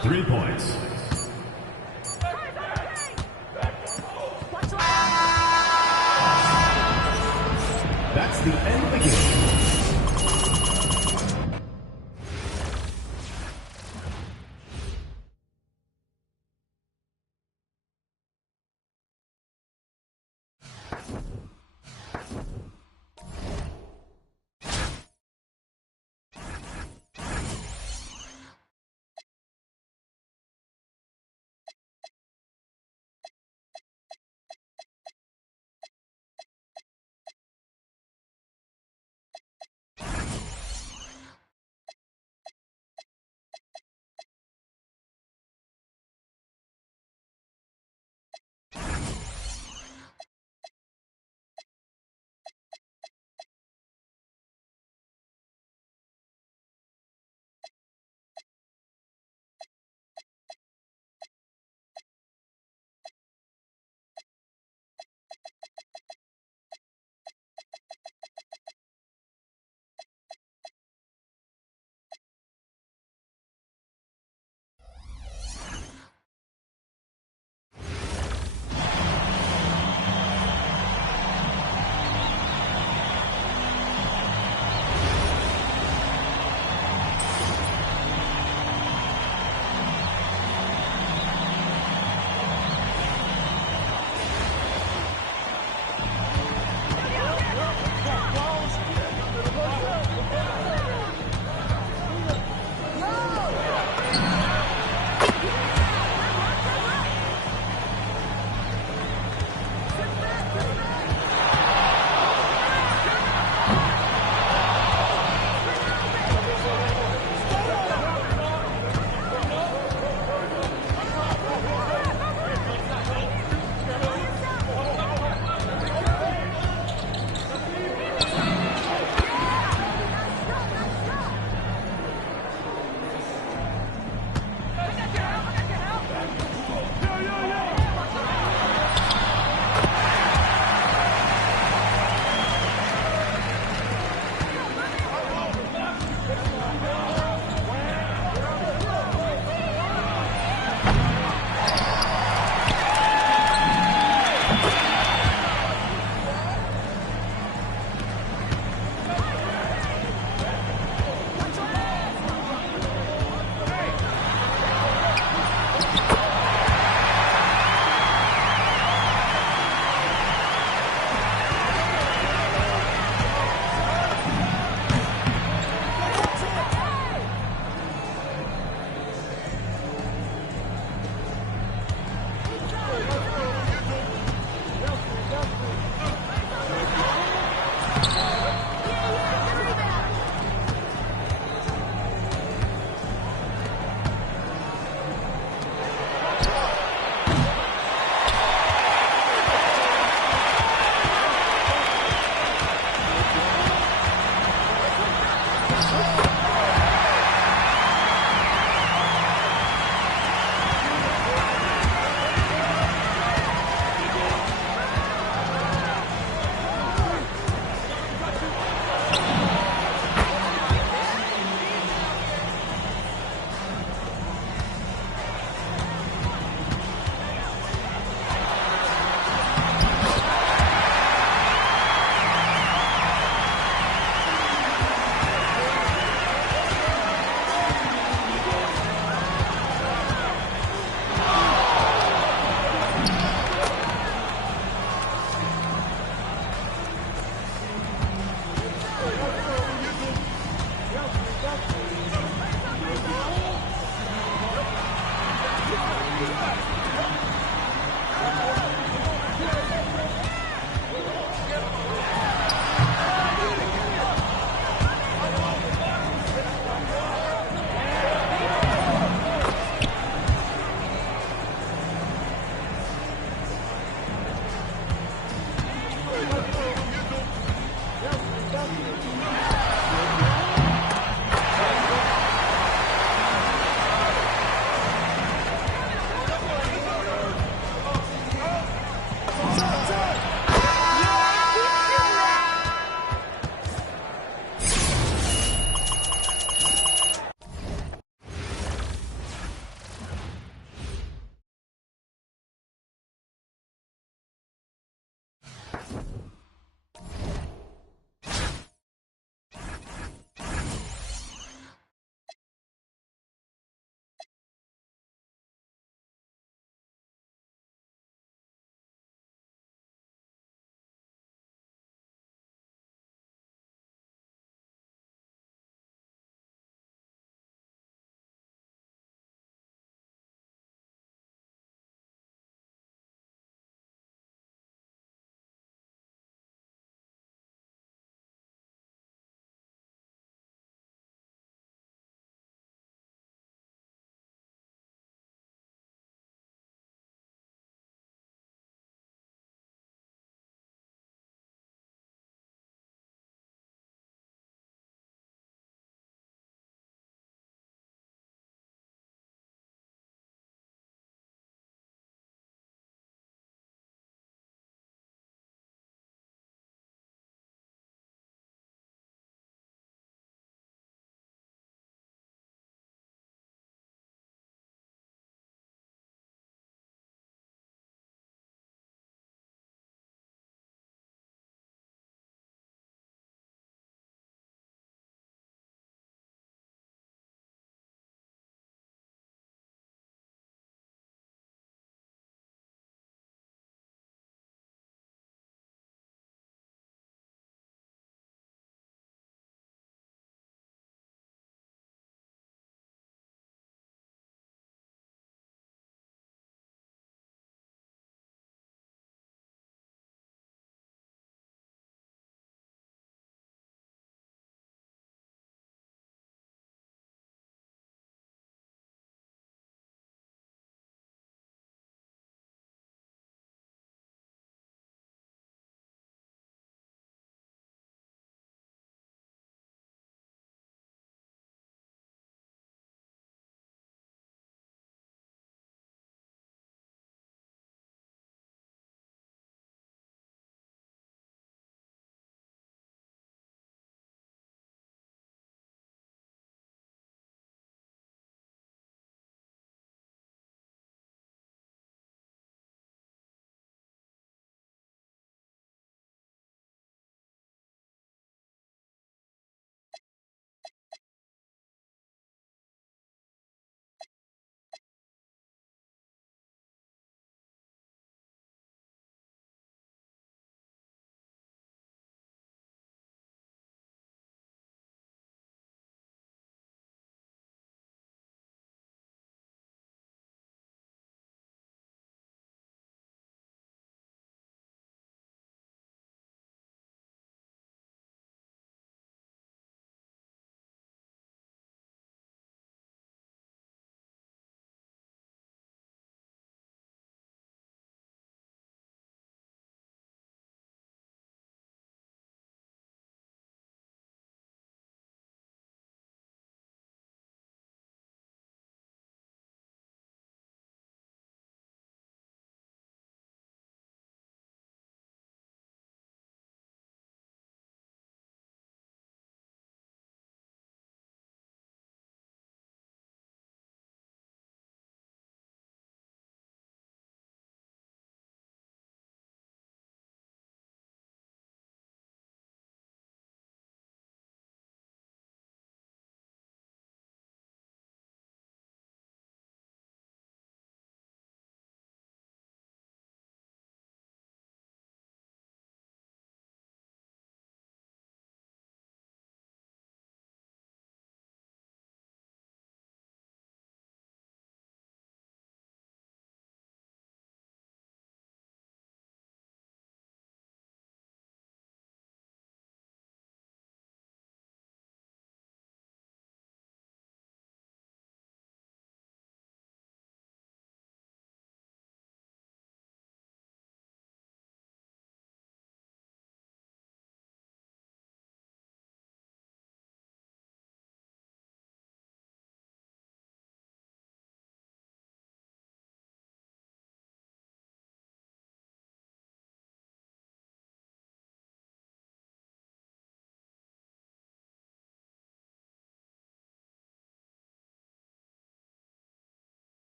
3 points. That's the end